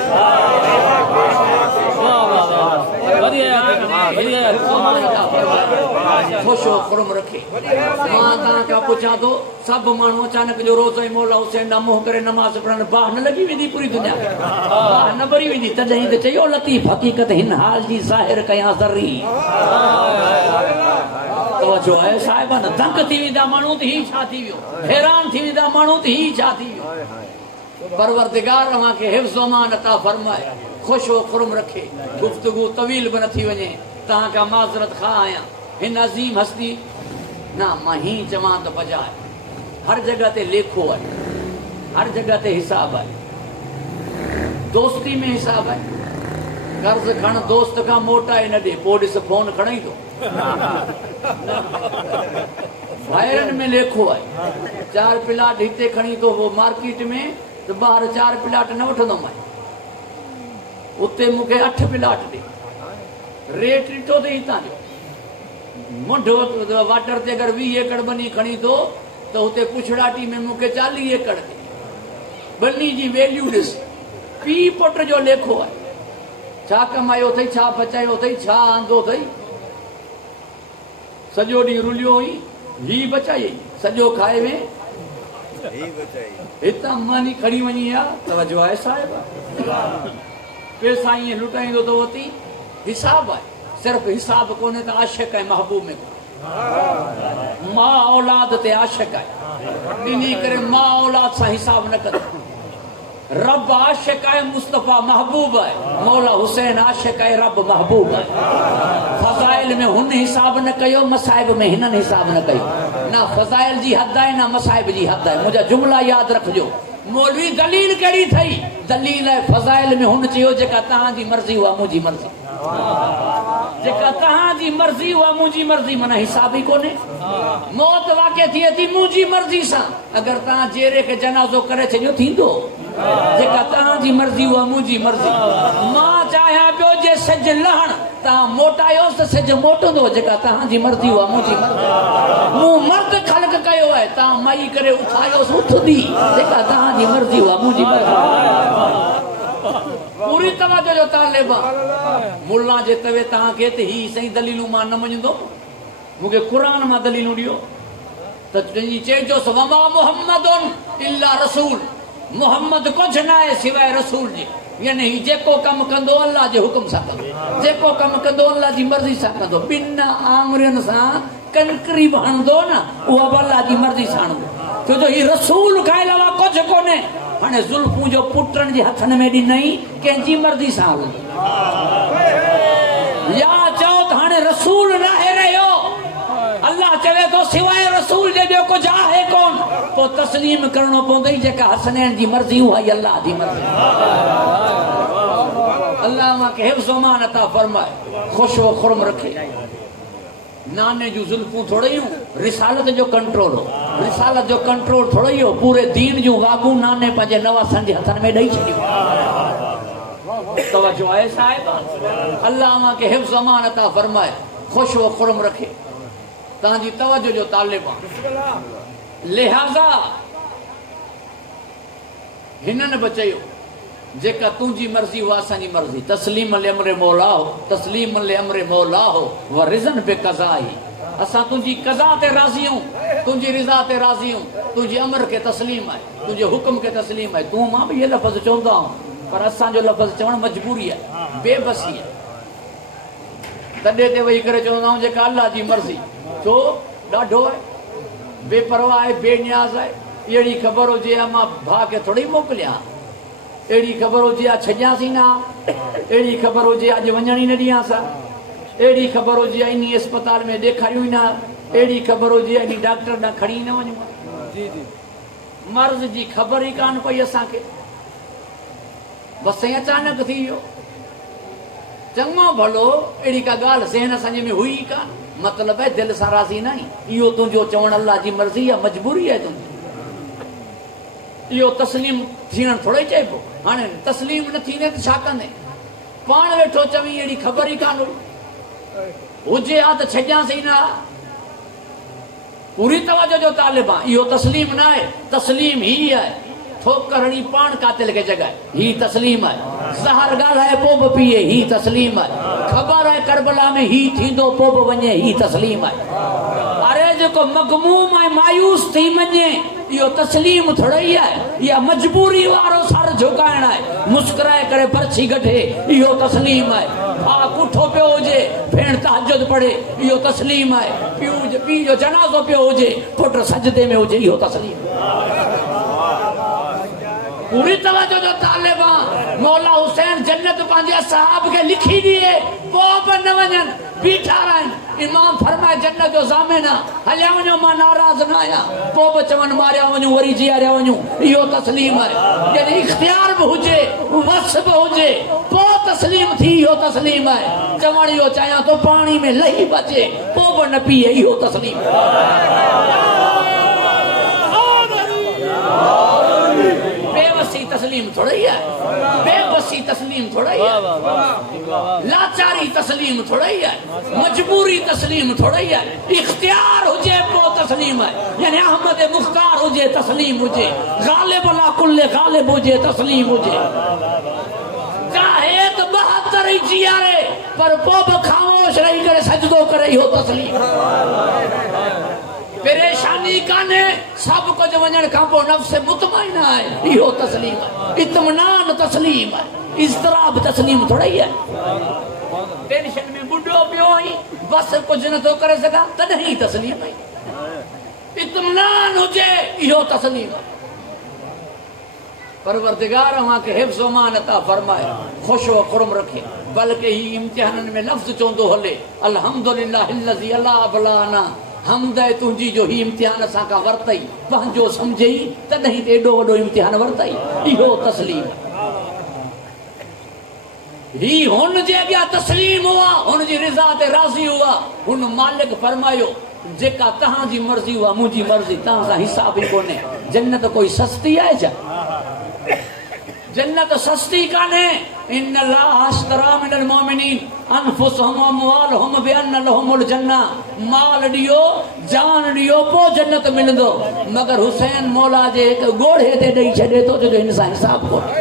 खुशो खुरम रखे। मां तव्हां खां पुछां थो, सभु माण्हू अचानक जो रोज़ मौला हुसैन ॾांहुं मुंहुं करे नमाज़ पढ़ण बाह न लॻी वेंदी पूरी दुनिया खे, बाह न भरी वेंदी। तॾहिं त चयो लतीफ़ हक़ीक़त हिन हाल जी ज़ाहिर कयां ज़र्री। तवजो आहे साहिबान, दंग थी वेंदा माण्हू त ही छा थी वियो, हैरान थी वेंदा माण्हू त ही छा थी वियो। परवरदिगार अव्हांखे हिफ्ज़ अमान अता फरमाए, खुशो खुरम रखे। गुफ्तगू तवील बि न थी वञे, तव्हां खां माज़रत खां आहियां। हिन अज़ीम हस्ती ना मां ही चवां त बजाए। हर जगह ते लेखो आहे, हर जगह ते हिसाब आहे। दोस्ती में हिसाब आहे। कर्ज़ खण दोस्त खां मोटाए न ॾे, पोइ ॾिस फोन खणई थो। भाइरनि में लेखो आहे। 4 प्लाट हिते खणी थो वो मार्केट में त ॿाहिरि 4 प्लाट न वठंदुमि। उते मूंखे 8 प्लाट ॾे, रेट ॾिठो त हितां जो मुंड वाटर ते अगरि 20 एकड़ बनी खणी थो त हुते पुछड़ाटी में मूंखे 40 एकड़ ॾे। बनी जी वैल्यू ॾिस। पीउ पुट जो लेखो आहे। छा कमायो अथई, छा बचायो अथई, छा आंदो अथई। सॼो ॾींहुं रुलियो हुई, ही बचाई, सॼो खाए में हितां मानी खणी वञी आहे। तवजो आहे साहिब, पैसा ईअं लुटाईंदो त वती हिसाब आहे। सिर्फ़ु हिसाब कोन्हे त आशिक़ ऐं महबूब में मां औलाद ते आशिक़ आहे। इन करे मां औलाद सां हिसाब न कंदो। रब आशिक़ आहे, मुस्तफ़ा महबूब आहे। मौला हुसैन आशिक़ आहे, रब महबूब आहे। फज़ाइल में हुन हिसाब न कयो, मसाइब में हिननि हिसाब न कयो। ना फज़ाइल जी हद आहे ना मसाइब जी हद आहे। मुंहिंजा जुमला यादि रखिजो। मौलवी दलील कहिड़ी अथई? दलील आहे फज़ाइल में हुन चयो जेका तव्हांजी मर्ज़ी उहा मुंहिंजी मर्ज़ी, जेका तहां जी मर्जी हुआ मुंहिंजी मर्जी माना हिसाब ही कोने मौत वाक़े थिए थी मुंहिंजी मर्जी सां अगर तहां जेरे के जनाज़ो करे छॾियो थींदो जेका तहां जी मर्जी हुआ मुंहिंजी मर्जी मां चाहियां पियो जे सज लहण तहां मोटायोस त सज मोटंदो जेका तहां जी मर्जी हुआ मुंहिंजी मर्जी मूं मर्द ख़लक कयो आहे तहां माई करे उथायोस उथंदी जेका तहां जी मर्जी हुआ मुंहिंजी मर्जी पूरी तवज्जो जो तालिब मुल्ला जे तवे तहां के त ही सही दलीलूं मां न मञंदो मूंखे क़ुरान मां दलीलूं ॾियो त चइजो वमा मुहम्मदुन इल्ला रसूल मोहम्मद कुछ ना है सिवाय रसूल जे यानी ही जेको कम कंदो अल्लाह जे हुकुम सां कंदो जेको कम कंदो अल्लाह जी मर्जी सां कंदो बिन आंगुरियुनि सां कंकरी बि हणंदो न उहा बि अल्लाह जी मर्जी सां हणंदो छो जो ही रसूल खां अलावा कुछ कोन्हे हाणे ज़ुल्फूं जो पुटनि जे हथनि में ॾिनई कंहिंजी मर्जी सां हलंदो या चओ त हाणे रसूल न आहे रहियो अल्लाह चवे थो सिवाय रसूल जे ॿियो कुझु आहे कोन पोइ तस्लीम करणो पवंदई जेका हसनैन जी मर्ज़ी उहा ई अल्लाह जी मर्ज़ी अल्लाह मांखे हिफ्ज़ ओ मान अता फरमाए ख़ुश व खुरम रखे नाने जूं ज़ुल्फूं थोड़ी रिसालत जो कंट्रोल हो रिसालत जो कंट्रोल थोड़ी हो पूरे दीन जूं वागूं नाने पंहिंजे नवासन जे हथनि में ॾेई छॾियूं तवज्जो आहे साहिब अल्लाह मांखे हिफ्ज़ ओ मान अता फरमाए ख़ुश व खुरम रखे तव्हांजी तवज्जो जो तालिब आहे लिहाज़ा हिननि बि चयो जेका तुंहिंजी मर्ज़ी उहा असांजी मर्ज़ी तस्लीम ले अमरे मौला हो तस्लीम ले अमरे मौला हो व रिज़न बे क़ज़ा ही असां तुंहिंजी क़ज़ा ते राज़ी आहियूं तुंहिंजी रिज़ा ते राज़ी आहियूं तुंहिंजे अमर खे तस्लीम आहे तुंहिंजे हुकुम खे तस्लीम आहे तूं मां बि इहे लफ़्ज़ चवंदा आहियूं पर असांजो लफ़्ज़ चवणु मजबूरी आहे बेबसी आहे तॾहिं ते वेही करे चवंदा आहियूं जेका अल्लाह जी मर्ज़ी छो ॾाढो आहे बेपरवाह आहे बेनियाज़ आहे अहिड़ी ख़बर हुजे हा मां भाउ खे थोरी मोकिलियां अहिड़ी ख़बर हुजे हा छॾियासीं न अहिड़ी ख़बर हुजे अॼु वञण ई न ॾियांसि अहिड़ी ख़बर हुजे हा इन अस्पताल में ॾेखारियूं ई न अहिड़ी ख़बर हुजे इन डॉक्टर ॾांहुं खणी न वञूं मर्ज़ जी ख़बर ई कान पई असांखे बसि अचानक थी वियो चङो भलो अहिड़ी का ॻाल्हि ज़हन असांजे में हुई कान मतिलबु आहे दिलि सां राज़ी न आई इहो तुंहिंजो चवणु अल्लाह जी मर्ज़ी आहे मजबूरी आहे तुंहिंजी इहो तस्लीम थियणु थोरो ई चइबो हाणे तस्लीम न थींदे त छा कंदे पाण वेठो चवी अहिड़ी ख़बर ई कान हुई हुजे हा त छॾियांसीं न पूरी तवज्जो जो तालिब आहे इहो तस्लीम न आहे तस्लीम ही आहे ठोकरणी पाण कातिल खे जॻाए ही तस्लीम आहे ज़हर ॻाल्हाए पोइ बि पीए ही तस्लीम आहे ख़बर आहे करबला में ही थींदो पोइ बि वञे ही तस्लीम आहे अरे जेको मग़मूम आहे मायूस थी वञे इहो तस्लीम थोड़ी आहे इहा मजबूरी वारो सर झुकाइण आहे मुस्कुराए करे पर्ची कढे इहो तस्लीम आहे भाउ कुठो पियो हुजे भेण तहज्जुद पढ़े इहो तस्लीम आहे पीउ जो जनाज़ो पियो हुजे पुट सजदे में हुजे इहो तस्लीम पूरी तवज्जो जो तालिब आहे मौला हुसैन जन्नत पंहिंजे असहाब खे लिखी ॾिए पोइ बि न वञनि बीठा रहनि इमाम फरमाए जन्नत जो ज़ामिन आहे हलिया वञो मां नाराज़ न आहियां पोइ बि चवनि मारिया वञूं वरी जीआरिया वञूं इहो तस्लीम आहे जॾहिं इख़्तियार बि हुजे वस बि हुजे पोइ तस्लीम थी इहो तस्लीम आहे चवण इहो चाहियां थो पाणी में लही बचे पोइ बि न पीए इहो तस्लीम बेबसी तस्लीम थोड़ी है बेबसी तस्लीम थोड़ी है लाचारी तस्लीम थोड़ी है मजबूरी तस्लीम थोड़ी है इख्तियार हुजे पो तस्लीम है यानी अहमद मुख्तार हुजे तस्लीम हुजे गालिब अला कुल्ले गालिब हुजे तस्लीम हुजे चाहे तो 72 ही जियारे पर पो बि खामोश रही करे सजदो करे इहो तस्लीम परेशानी काने सब कुछ वञण खां पोइ नफ्स मुतमइन आहे इहो तस्लीम आहे इत्मीनान तस्लीम आहे इज़्तिराब तस्लीम थोड़ी है टेंशन में बुढ़ो पियो आई बस कुछ न तो करे सघां तॾहिं तस्लीम आहे इत्मीनान हुजे इहो तस्लीम आहे परवरदिगार अव्हां खे हिफ्ज़ ओ मान अता फरमाए खुश व खुरम रखे बल्कि ही इम्तिहाननि में लफ़्ज़ चवंदो हले अल्हम्दुलिल्लाहिल्लज़ी अला अबलाना हमद तुंहिंजी जो ही इम्तिहान असां खां वरितई पंहिंजो सम्झई तॾहिं एॾो वॾो इम्तिहान वरितई इहो तस्लीम ही हुन जे अॻियां तस्लीम हुआ, हुन जी रिज़ा ते राज़ी हुआ। हुन मालिक फरमायो जेका तव्हांजी मर्ज़ी हुआ मुंहिंजी मर्ज़ी, तव्हां सां हिसाब ई कोन्हे। जन्नत कोई सस्ती आहे छा? जन्नत सस्ती कान्हे। इन अल्लाह अश्तरा मिनल मोमिनीन अनफुसहुम व अमवालहुम बिअन्न लहुमुल जन्नह। माल ॾियो, जान ॾियो, पोइ जन्नत मिलंदो। मगर हुसैन मौला जे हिकु ॻोढ़े ते ॾेई छॾे थो जो हिन सां हिसाब कोन्हे।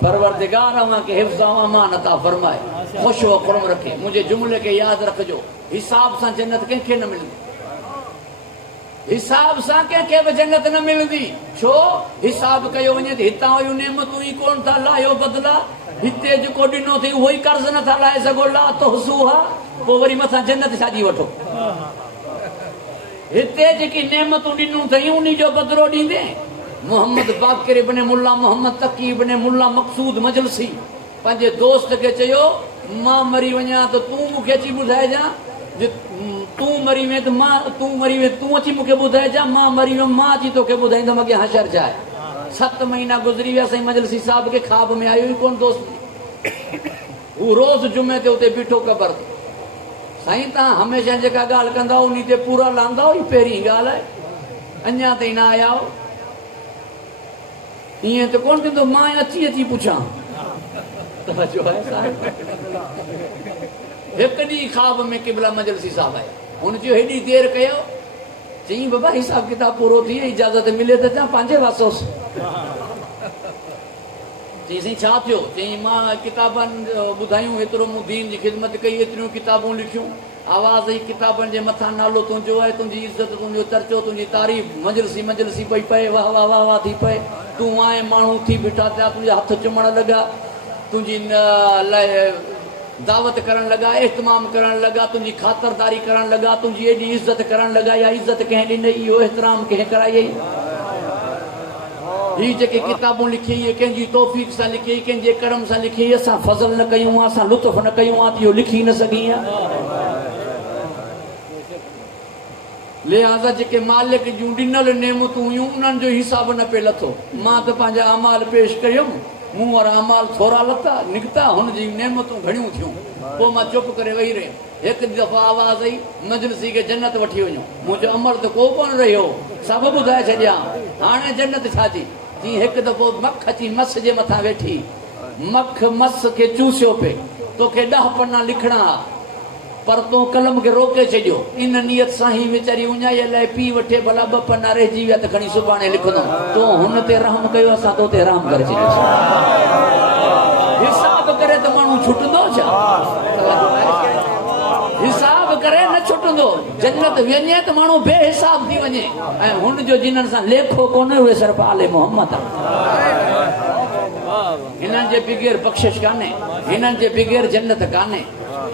परवरदिगार अव्हां खे हिफ्ज़ व अमान अता फरमाए, ख़ुश व खुर्म रखे। मुंहिंजे जुमले खे यादि रखिजो, हिसाब सां जन्नत कंहिंखे न मिलंदी। हिसाब सां कंहिंखे बि जन्नत न मिलंदी। छो? हिसाब कयो वञे त हितां हुयूं नेमतूं ई कोन था लाहियो बदिला। हिते जेको ॾिनो अथई उहो ई कर्ज़ नथा लाहे सघो। ला तुहसूहा, पोइ वरी मथां जन्नत छाजी वठो। हिते जेकी नेमतूं ॾिनूं अथई उन जो बदिलो ॾींदे। मोहम्मद बाक़िर इब्न मुल्ला मोहम्मद तकी इब्न मुल्ला मक़सूद मजलसी पंहिंजे दोस्त खे चयो, मां मरी वञा त तूं मूंखे अची ॿुधाइजां। तूं मरी वञे त तूं अची मूंखे ॿुधाइजां। मां मरी वियुमि, मां अची तोखे ॿुधाईंदुमि अॻियां हशर छा आहे। 7 महीना गुज़री विया। साईं मजलसी साहिब खे ख़्वाब में आयो ई कोन दोस्त। हू रोज़ जुमे ते उते बीठो क़बर ते। साईं तव्हां हमेशह जेका ॻाल्हि कंदा उन ते पूरा लांदा ई पहिरीं ॻाल्हि आहे, अञा ताईं न आया हो। ईअं त कोन थींदो मां अची अची पुछां। हिकु ॾींहुं ख़्वाब में क़िबला मजलसी साहिब आया। हुन चयो हेॾी देरि कयो। चईं बाबा हिसाब किताब पूरो थी, इजाज़त मिले त तव्हां पंहिंजे वासोसि। चई साईं छा थियो? चईं मां किताबनि ॿुधायूं, हेतिरो मूं दीन जी ख़िदमत कई, एतिरियूं किताबूं लिखियूं। आवाज़ ई किताबनि जे मथां नालो तुंहिंजो आहे, तुंहिंजी इज़त, तुंहिंजो चर्चो, तुंहिंजी तारीफ़ मजलसी मजलसी पई पए, वाह वाह वाह वाह थी पए। तूं आए माण्हू थी बीठा थिया, तुंहिंजा हथ चुमण लॻा, तुंहिंजी दावत करण लॻा, एहतमाम करण लॻा, तुंहिंजी ख़ातिरदारी करण लॻा, तुंहिंजी एॾी इज़त करण लॻा। या इज़त कंहिं ॾिनई, इहो एहतराम कंहिं कराई। ही जेके किताबूं लिखी, इहे कंहिंजी तौफ़ीक़ सां लिखी, कंहिंजे करम सां लिखी। असां फज़ल न कयूं, असां लुत्फ़ न कयूं, त इहो लिखी न सघी। लिहाज़ा जेके मालिक जूं ॾिनल नेमतूं हुयूं उन्हनि जो हिसाब न पियो लथो। मां त पंहिंजा अमाल पेश कयुमि, मूं वारा अमाल थोरा लथा निकिता, हुनजी नेमतूं घणियूं थियूं। पोइ मां चुप करे वेही रहियुमि। हिकु दफ़ो आवाज़ आई, मजलसी खे जन्नत वठी वञो। मुंहिंजो अमल त को कोन रहियो, सभु ॿुधाए छॾिया। हाणे जन्नत छाजी? जीअं हिकु दफ़ो मख अची मस जे मथां वेठी, मख मस खे चूसियो पे। तोखे 10 पन्ना लिखणा, पर तूं कलम खे रोके छॾियो। इन नियत सां ही वीचारी उञाई लाइ पी वठे, भला 2 पन्ना रहिजी विया त खणी सुभाणे लिखंदुमि। तूं हुन ते रहम कयो, असां तो ते रहम करे छॾियो। हिसाब करे त माण्हू छुटंदो छा? हिसाब करे न छुटंदो। जन्नत वञे त माण्हू बेहिसाब थी वञे। ऐं हुन जो जिन्हनि सां लेखो कोन्हे उहे सिर्फ़ आले मोहम्मद। हिननि जे बग़ैर बख़्शिश कान्हे, हिननि जे बग़ैर जन्नत कान्हे।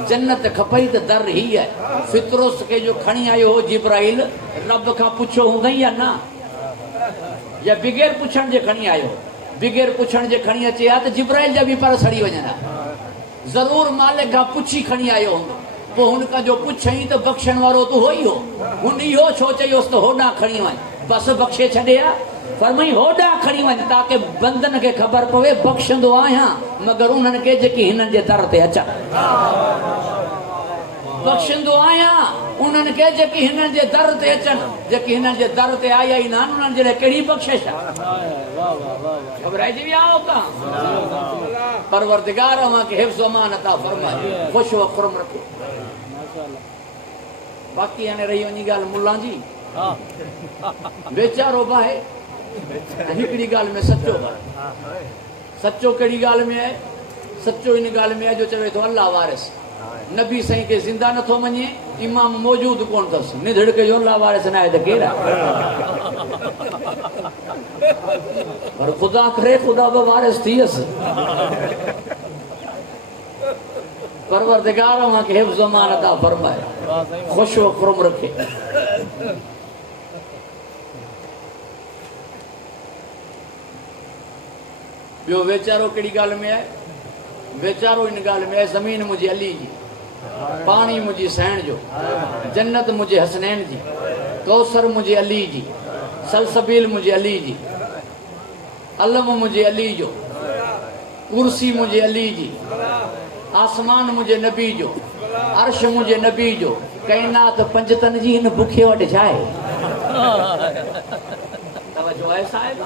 जन्नत खपई त दर ही आहे। फितरोस खे जो खणी आयो हो जिब्राइल, रब खां पुछो हूंदई या न? या बग़ैर पुछण जे खणी आयो? बग़ैर पुछण जे खणी अचे हा त जिब्राइल जा बि पर सड़ी वञनि। ज़रूर मालिक खां पुछी खणी आयो हूंदो। पोइ हुनखां जो पुछई त बख़्शण वारो त हो ई हो। हुन इहो छो चयोसि त होॾां खणी वञ, बसि बख़्शे छॾे हा? फरमाई होॾां खणी वञ ताकी बंदन खे ख़बर पवे बख़्शंदो आहियां, मगर उन्हनि खे जेकी हिननि जे दर ते अचनि। बख़्शंदो आहियां उन्हनि खे जेकी हिननि जे दर ते अचनि। जेकी हिननि जे दर ते आया ई न आहिनि, उन्हनि जे लाइ कहिड़ी बख़्शिश आहे? घबराइजी विया आहियो तव्हां? परवरदिगार अव्हांखे हिफ्ज़ अमान अता फरमाए, ख़ुश व खुर्म रखे। बाक़ी हाणे रही वञी ॻाल्हि मुल्ला जी। वेचारो भाई हिकिड़ी ॻाल्हि में सचो आहे। सचो कहिड़ी ॻाल्हि में आहे? सचो इन ॻाल्हि में आहे जो चवे थो अल्लाह वारिस। नबी साईं खे ज़िंदा नथो मञे, इमाम मौजूद कोन अथसि, निधड़ के जो अल्लाह वारिस न आहे त केरु आहे? पर ख़ुदा करे ख़ुदा बि वारिस थी वियसि। परवरदिगार अव्हांखे हिफ्ज़ अमान अता फरमाए, ख़ुश व खुर्म रखे। ॿियो वेचारो कहिड़ी ॻाल्हि में आहे? वेचारो इन ॻाल्हि में आहे, ज़मीन मुंहिंजी अली जी, पाणी मुंहिंजी सैण जो, जन्नत मुंहिंजे हसनैन जी, कौसर मुंहिंजे अली जी, सलसबील मुंहिंजे अली जी, अलम मुंहिंजे अली जो, कुर्सी मुझे अली जी, आसमान मुझे नबी जो, अर्श मुझे नबी जो, कायनात पंजतन जी हिन बुखे वटि छा आहे? तवजो आहे साहिब,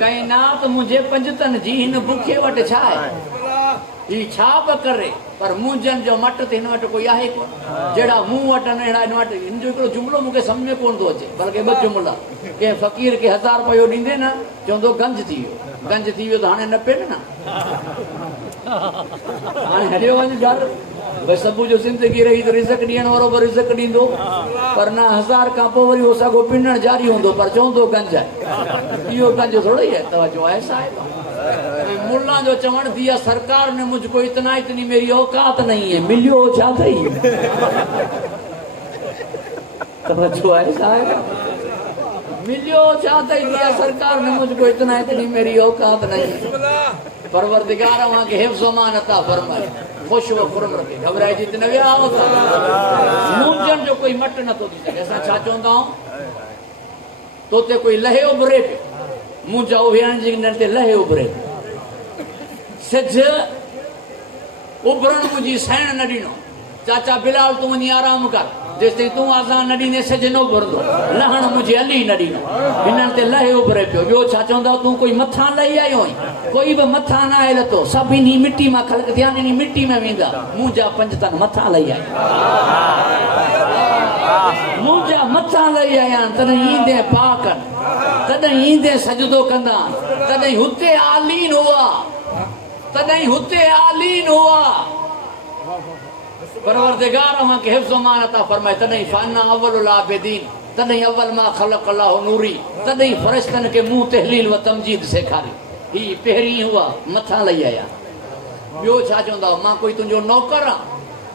कायनात मुझे पंजतन जी हिन बुखे वटि छा आहे? ही छा बि करे पर मुंहिंजनि जो मट त हिन वटि कोई आहे कोन। जहिड़ा मूं वटि आहिनि अहिड़ा हिन वटि। हिन जो हिकिड़ो जुमिलो मूंखे सम्झ में कोन थो अचे, बल्कि ॿ जुमिला। कंहिं फ़क़ीर खे 1000 रुपयो ॾींदे न चवंदो गंज थी वियो, गंज थी वियो त हाणे न पेन न, हाणे हलियो वञ ॻाल्हि। भई सुबुह जो ज़िंदगी रही त रिज़क ॾियण वारो बि रिज़क ॾींदो, पर न 1000 खां पोइ वरी उहो सॻो पिनण जारी हूंदो, पर चवंदो गंज आहे। इहो गंज थोरो ई आहे। तवजो आहे साहिब, मुल्ला जो चवण दिया सरकार ने मुझको इतनी मेरी औकात नहीं है, मिलियो छा थई? तवज्जो है साहिब, मिलियो छा थई? दिया सरकार ने मुझको इतनी मेरी औकात नहीं है। परवरदिगार वहां के हिफ्ज़ व मान अता फरमाए, खुश व खुरम रखे, घबराए जित न विया हो मुंजन जो कोई मट न तो थी सके। असां छा चवंदा आहियूं, तोते कोई लहे उभरे पे, मुंहिंजा उभरण जी ते लहे उभरे, सिज उभरण मुंहिंजी सहण न ॾिनो। चाचा बिलाल तूं वञी आराम कर, जेसिताईं तूं आज़ान न ॾींदे सिज न उभरंदो। लहण मुंहिंजे अली न ॾिनो, हिननि ते लहे उभरे पियो। ॿियो छा चवंदा, तूं कोई मथां लही आयो आहीं? कोई बि मथां न आहे लथो, सभिनी मिटी मां ख़लक थिया, इन मिटी में वेंदा। मुंहिंजा पंजतन मथां लही आया, मुंहिंजा मथां लही आया, तॾहिं ईंदे पाकनि, तॾहिं ईंदे सजदो कंदा, तॾहिं हुते आलीन हुआ, तॾहिं हुते आलीन हुआ। परवरदिगार वहां के हिफ्ज़ व मान अता फरमाए, तॾहिं फाना अव्वलुल आबिदीन, तॾहिं अव्वल मां ख़लक़ अल्लाहु नूरी, तॾहिं फ़रिश्तनि खे मूं तहलील व तमजीद सेखारी। ही पहिरीं हुआ, मथां लही आया। ॿियो छा चवंदा, मां कोई तुंहिंजो नौकर आहियां?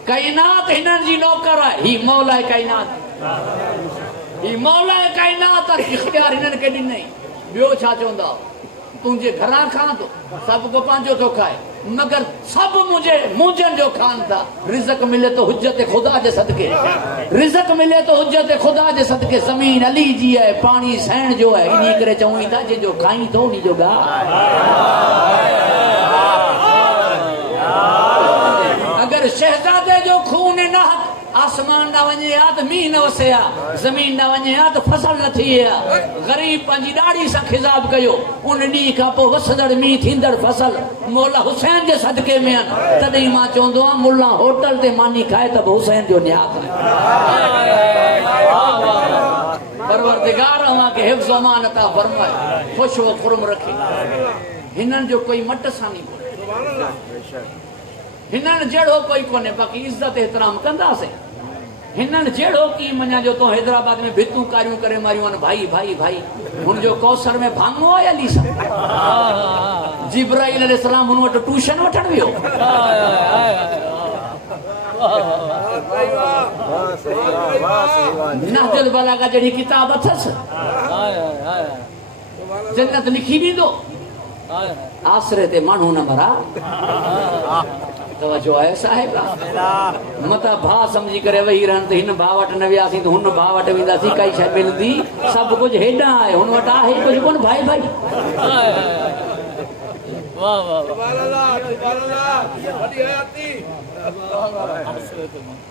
काइनात हिननि जी नौकर आहे। ही मौला काइनात, ही मौला काइनात इख्तियार हिननि खे ॾिनई। ॿियो छा चवंदा, तुंहिंजे घरां खां तो सभु को पंहिंजो थो खाए, मगर सभु मुंहिंजनि जो खान था। रिज़क मिले तो हुज्जत खुदा जे सदके, रिज़क मिले तो हुज्जत खुदा जे सदके। ज़मीन अली जी है, पानी सहण जो है, इन करे चऊं था जंहिंजो खाई थो उन जो गा। अगर शहजादे जो खून न आसमान न वञे हा त मींहुं न वसे हा, ज़मीन न वञे हा त फसल न थी हा। ग़रीब पंहिंजी ॾाढ़ी सां खिज़ाब कयो, उन ॾींहं खां पोइ वसंदड़ मींहुं थींदड़ फसल मौला हुसैन जे सदके में आहिनि। तॾहिं मां चवंदो आहियां, मुल्ला होटल ते मानी खाए त हुसैन जो न्यात आहे। परवरदिगार अव्हां खे हिफ्ज़ व मान अता फरमाए, खुश व खुरम रखे। हिननि जो कोई मट सानी कोन्हे, हिननि जहिड़ो कोई कोन्हे, बाक़ी इज़त एतिराम कंदासीं। हिननि जहिड़ो की मञा जो तो हैदराबाद में भितूं कारियूं करे मारियूं आहिनि, भाई भाई भाई। हुन जो कौसर में भाङो आहे अली सां, जिब्राइल अलैहिस्सलाम हुन वटि ट्यूशन वठण वियो। नहजुल बलागा जहिड़ी किताब अथसि, जन्नत लिखी ॾींदो, आसरे ते माण्हू न मरा। तवजो आहे साहिब, मता भाउ सम्झी करे वेही रहनि त हिन भाउ वटि न वियासीं त हुन भाउ वटि वेंदासीं, काई शइ मिलंदी। सभु कुझु हेॾां आहे, हुन वटि आहे कुझु कोन। भाई भाई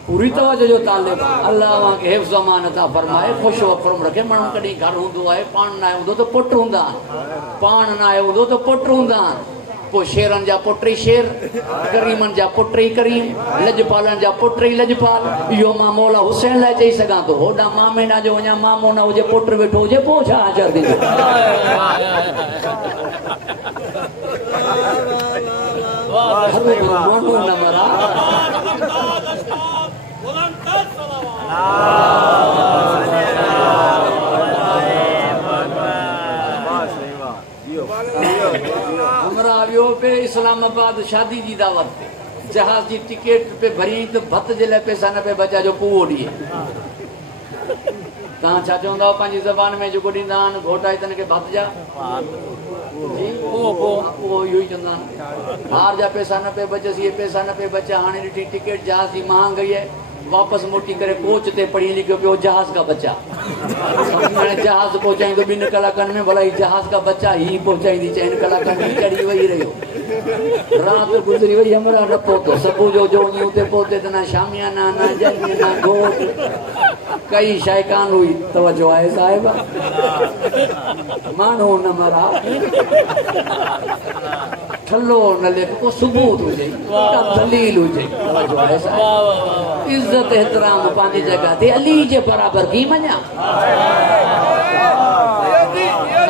पूरी तवजो जो तालिब। अल्लाह वहां खे हिफ्ज़ व मान अता फरमाए, खुश व खुरम रखे। माण्हू कॾहिं घर हूंदो आहे, पाण न आहे हूंदो त पुट हूंदा आहिनि, पाण न आहे हूंदो त पुट हूंदा आहिनि। पोइ शेरनि जा पुट ई शेर, करीमनि जा पुट ई करीम, लजपालनि जा पुट ई लजपाल। इहो मां मौला हुसैन लाइ चई सघां थो। होॾां मामेना जो वञा, मामो न हुजे, पुट वेठो हुजे, पोइ छा अचर थींदो। माण्हू न मरा। हमरा वियो पे इस्लामाबाद शादी जी दावत पे, जहाज जी टिकट पे भरी त भत जे लाइ पैसा न पे बचा जो पूरो ॾींहुं। तव्हां छा चवंदा हो पंहिंजी ज़बान में जेको ॾींदा आहिनि घोट आयतनि खे भत जा? इहो ई चवंदा आहिनि, हार जा पैसा न पे बचसि, इहे पैसा न पे बचा। हाणे ॾिठी टिकट जहाज जी महांगाई आहे, वापस मोटी करे कोच ते पढ़ी लिखियो पियो, जहाज का बच्चा। हाणे जहाज पहुचाईंदो 2 कलाकनि में, भला ही जहाज का बच्चा ही पहुचाईंदी 4 कलाकनि में, चढ़ी वेही रहियो। रात गुजरी वही हमरा न पहुतो सबू जो यूं ते पहुते त ना शामियाना ना जल्दी ना गोट कई शय कान हुई तवज्जो आहे साहिबा मानो न मरा ठल्लो न ले को सबूत हुजे का दलील हुजे तवज्जो आहे साहिबा इज्जत एहतराम पांजी जगह ते अली जे बराबर की मन्या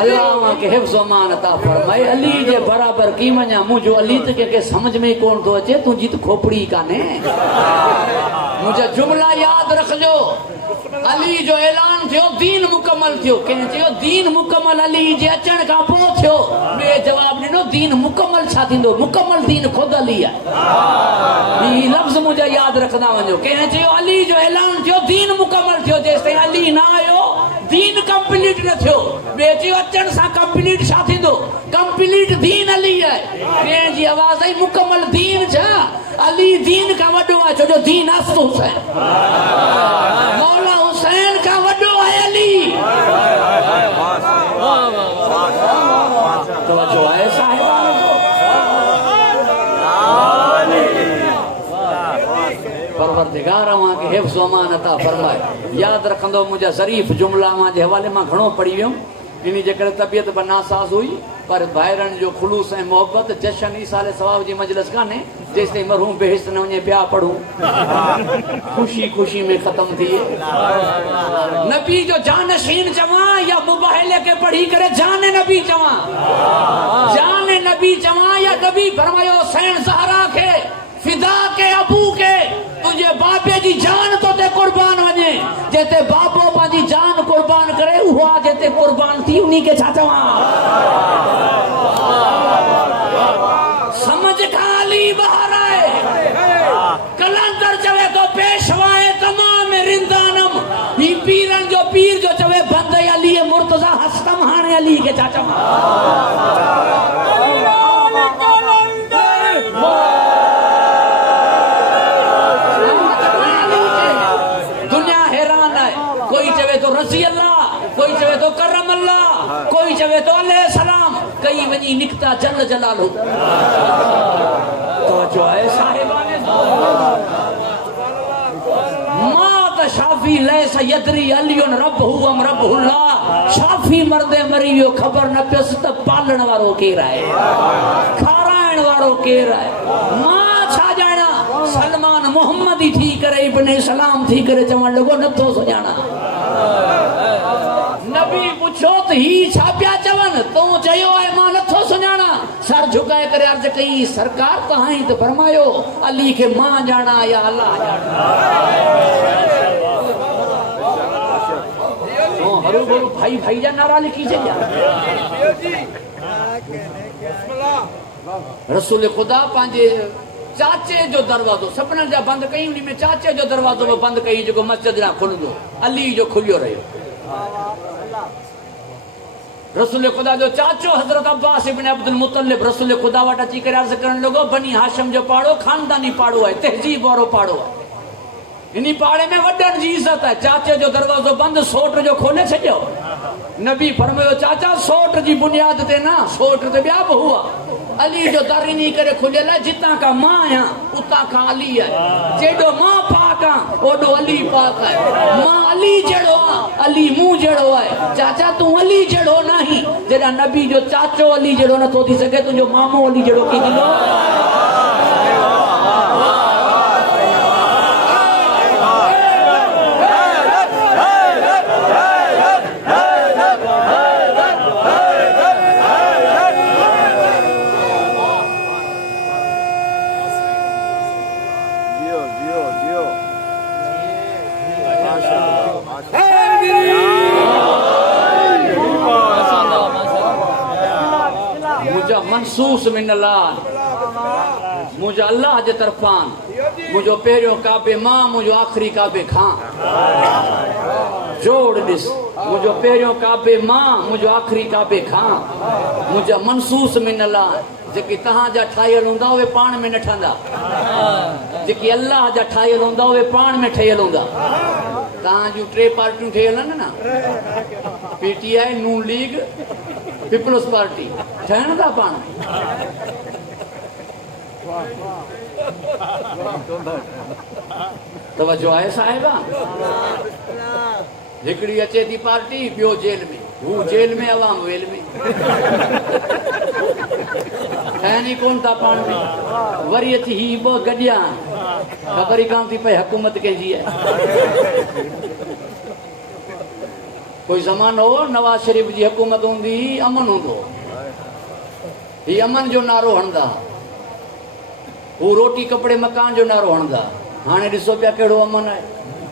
अल्लाह के हिफ्ज़ मान अता फरमाए अली जे बराबर की मन्या मुझो अली त के समझ में कोन तो अचे तुझी तो खोपड़ी काने मुझे जुमला याद रखजो अली जो ऐलान थियो दीन मुकम्मल थियो के थियो दीन मुकम्मल अली जे अचण का पो थियो बे जवाब दिनो दीन मुकम्मल छा थिंदो मुकम्मल दीन खुद अली है ई लफ्ज मुझे याद रखना वजो के थियो अली जो ऐलान थियो दीन मुकम्मल थियो जेसते अली ना आयो दीन कंप्लीट न थियो बे थियो अचण सा कंप्लीट छा थिंदो कंप्लीट दीन अली है के जी आवाज आई मुकम्मल दीन छा अली दीन का वडो है जो दीन अस्त हुसैन मौला हुसैन का वडो है अली तो जो है साहिबा परवरदिगार वहां के हिफ्ज़ अमान अता फरमाए याद रखंदो मुझे शरीफ जुमला वहां जे हवाले मां घणो पढ़ी वियो इन जे करे तबियत बनासाज हुई पर भाइरन जो खुलूस ऐं मोहब्बत जशन ई साले सवाब जी मजलिस काने जेसते मरहूम बेहिस न वने पिया पढ़ूं खुशी खुशी में खत्म थी नबी जो जानशीन चवा या मुबाहिले के पढ़ी करे जान नबी चवा जान नबी चवा या नबी फरमायो हुसैन ज़हरा के फिदा के अबू के तुझे बाबे जी जान तो ते कुर्बान वने जेते बाबो पाजी जान कुर्बान करे हुआ जेते कुर्बान थी उन्हीं के चाचवा समझ खाली बाहर आए कलंदर चवे तो पेशवाए तमाम रिंदानम ही पीरन जो पीर जो चवे बंदे अली मुर्तजा हस्तम हाने अली के चाचवा रज़ी अल्लाह कोई चवे तो करम अल्लाह कोई चवे तो अलैहि सलाम कई वनी निकता जल जलालहू तो जो है साहिबाने मात शाफी लैस यदरी अलियुन रब्बहु अम रब्बुल्लाह शाफी मर्दे मरी वियो खबर न पियस त पालण वारो केर आहे खाराइण वारो केर आहे मां छा ॼाणा सलमान मोहम्मदी थी करे इब्ने सलाम थी करे चवण लॻो नथो सुञाणा नबी पुछो त ही छा पिया चवन तो चयो है मां नथो सुञाणा सर झुकाए करे अर्ज कई सरकार तहां ही त फरमायो अली के मां जाना या अल्लाह जाना ओ हरु बोलो भाई भाई जा नारा लिखी छया रसूल खुदा पांजे चाचे जो दरवाजो सपना जा बंद कई उनी में चाचे जो दरवाजो बंद कई जो मस्जिद ना खुलंदो अली जो खुलियो रहियो रसूल खुदा जो चाचो हजरत अब्बास इब्न अब्दुल मुत्तलिब रसूल खुदा वटा अची करे अर्ज करण लॻो बनी हाशिम जो पाड़ो खानदानी पाड़ो है तहजीब वारो पाड़ो है इन्हीं पाड़े में वडन जी इज्जत है चाचे जो दरवाजो बंद सोट जो खोले छो नबी फरमायो चाचा सोट जी बुनियाद ते ना सोट ते ॿिया बि हुआ अली जो दर इन्हीं करे खुलियल है जिता का मां है उता का अली है जेडो मां पाक है ओडो अली पाक है मां अली जेड़ो अली मुंह जेड़ो है चाचा तू अली जेड़ो नहीं जेड़ा नबी जो चाचो अली जेड़ो न तो थी सके तुझो मामो अली जेड़ो की दिलो मनसूस मिनलान मुझे अल्लाह जे तरफान मुझो पहिरियों काबे मां मुझो आखिरी काबे खां जोड़ दिस मुझो पहिरियों काबे मां मुझो आखिरी काबे खां मुझा मनसूस मिनलान जेकी तहां जा ठाहियल हूंदा उहे पाण में न ठहंदा जेकी अल्लाह जा ठाहियल हूंदा उहे पाण में ठहियल हूंदा तहां जूं टे पार्टियूं ठहियल आहिनि न पीटीआई नून लीग पीपल्स पार्टी ठहनि था पाण तवज्जो आहे साहिबा। हिकिड़ी अचे थी पार्टी, ॿियो जेल में, हू जेल में, अवाम वेल में। ठहनि कोन था पाण में। वरी अची ही ॿ गॾिया, ख़बर ई कान थी पए हुकूमत कंहिंजी आहे। कोई ज़मानो हो नवाज शरीफ जी हुकूमत हूंदी, अमन हूंदो, ही अमन जो नारो हणंदा, हू रोटी कपिड़े मकान जो नारो हणंदा। हाणे ॾिसो पिया कहिड़ो अमन आहे।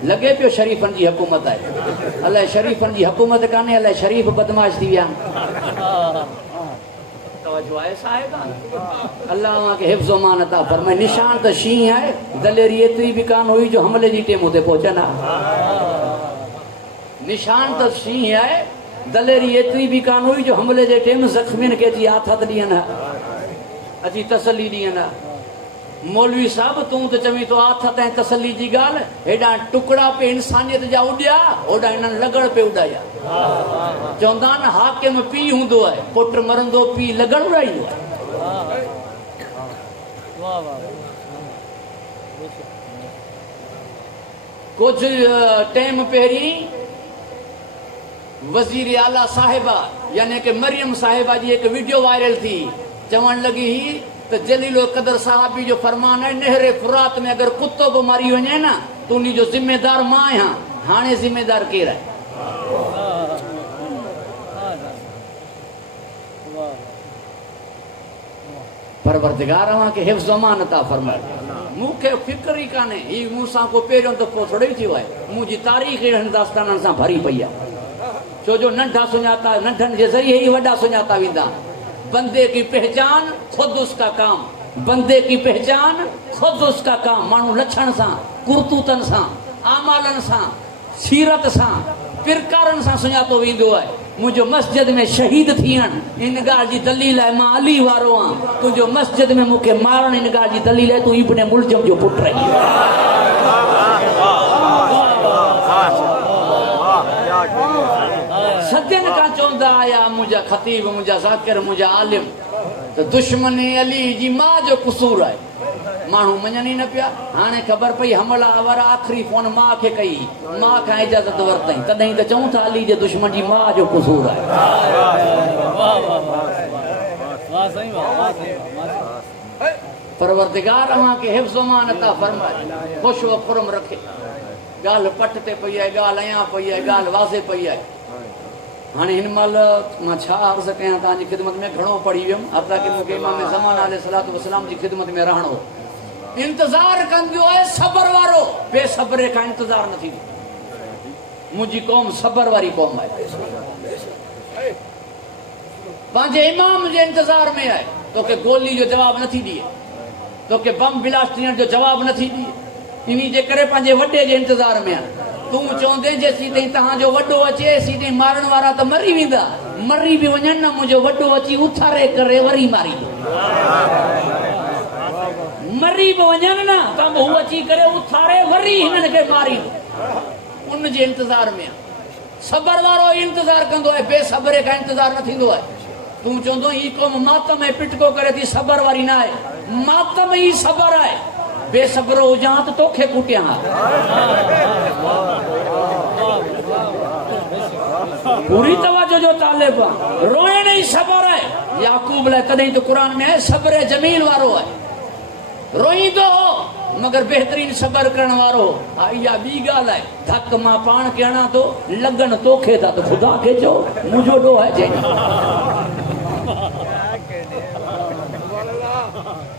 लॻे पियो शरीफ़नि जी हुकूमत आहे, अलाए शरीफ़नि जी हुकूमत कान्हे, अलाए शरीफ़ बदमाश थी विया। तवज्जो आहे साहिबा। अल्लाह खे हिफ्ज़ अमान अता फरमाए। निशान त शींहं आहे, दलेरी एतिरी बि कान हुई जो हमले जी टेम ते पहुचनि। निशान त शींहं आहे, दलेरी एतिरी बि कान हुई जो हमले जे टेम ज़ख़्मियुनि खे अची आथत ॾियनि, अची तसली ॾियनि। मौलवी साहब तूं त चवीं तो आथत ऐं तसली जी ॻाल्हि, हेॾा टुकड़ा पे इंसानियत जा उॾिया, होॾा हिननि लॻड़ पे उॾाया। चवंदा आहिनि हाकिम पीउ हूंदो आहे, पुट मरंदो पीउ लॻड़ उॾाईंदो आहे। कुछ टाइम पहिरीं वज़ीर आला साहिबा यानी कि मरियम साहिबा जी हिकु वीडियो वायरल थी। चवण लगी ही तो जलीलो कदर साहबी जो फरमान है, नहरे फुरात में अगर कुत्तो को मारी वने ना तो उन्हीं जो जिम्मेदार मां आहियां। हाणे जिम्मेदार केर है? परवरदिगार अवां खे हिफ्ज़ अमान अता फरमाए। मूंखे फिक्र ई कान्हे ही मूंसां को पहिरियों दफ़ो थोड़ी थियो आहे। मुंहिंजी तारीख़ हिननि दास्ताननि सां भरी पई आहे। छो जो नंढा सुञाता, नंढनि जे ज़रिए ही वॾा सुञाता वेंदा। बंदे की पहचान खुद उसका काम, बंदे की पहचान खुद उसका काम। माण्हू लक्षण सां, कुरतूतनि सां, आमालनि सां, सीरत सां, किरकारनि सां सुञातो वेंदो आहे। मुंहिंजो मस्जिद में शहीद थियण इन ॻाल्हि जी दलील आहे मां अली वारो आहियां। तुंहिंजो मस्जिद में मूंखे मारण इन ॻाल्हि जी दलील आहे तूं इब्न मुलजम जो पुटु रही। सदियनि खां चवंदा आया मुंहिंजा ख़तीब, मुंहिंजा ज़ाकिर, मुंहिंजा आलिम त दुश्मनी अली जी मां जो कसूर आहे। माण्हू मञनि ई न पिया। हाणे ख़बर पई हमला आवर आख़िरी फोन मां खे कई, मां खां इजाज़त वरितई, तॾहिं त चऊं था अली जे दुश्मन जी मां जो कसूर आहे। परवरदिगार अवां खे हिफ्ज़ अमान अता फरमाए, ख़ुश व खुरम रखे। ॻाल्हि पट ते पई आहे, ॻाल्हि अयां पई आहे, ॻाल्हि वाज़े पई आहे। हाणे हिन महिल मां छा अर्ज़ कयां तव्हांजी ख़िदमत में। घणो पढ़ी वियुमि, हता की मूंखे इमाम ज़मान अलैहिस्सलातु वस्सलाम जी ख़िदमत में रहणो। इंतज़ार कंदो आहे सबर वारो, बेसब्रे खां इंतज़ार न थींदो। मुंहिंजी क़ौम सबर वारी क़ौम आहे, पंहिंजे इमाम जे इंतज़ार में आहे। तोखे गोली जो जवाब नथी ॾिए, तोखे बम ब्लास्ट थियण जो जवाब नथी ॾिए, इन जे करे पंहिंजे वॾे जे इंतज़ार में आहे। तूं चवंदे जेसीं ताईं तव्हांजो वॾो अचे सीधे मारण वारा त मरी वेंदा, मरी बि वञनि न, मुंहिंजो वॾो अची उथारे करे वरी मारींदो। मरी बि वञनि न त हू अची करे उथारे वरी हिननि खे मारींदो। उन जे इंतज़ार में सबर वारो इंतज़ार कंदो आहे, बेसब्रे खां इंतज़ार न थींदो आहे। तूं चवंदो ही क़ौम मातम ऐं पिटको करे थी, सबर वारी न आहे। मातम ई सबर आहे। बेसब्रो हुजां त तोखे कुटियां। पूरी तवज्जो जो तालिब रोइण ई सबर आहे। याकूब लाइ तॾहिं त क़ुर में आहे सबर जमील वारो आहे। रोईंदो मगर बेहतरीन सबर करण वारो। इहा ॿी ॻाल्हि आहे। धक मां पाण खे हणां थो, लॻन तोखे था त ख़ुदा खे चओ मुंहिंजो ॾोह आहे जंहिं।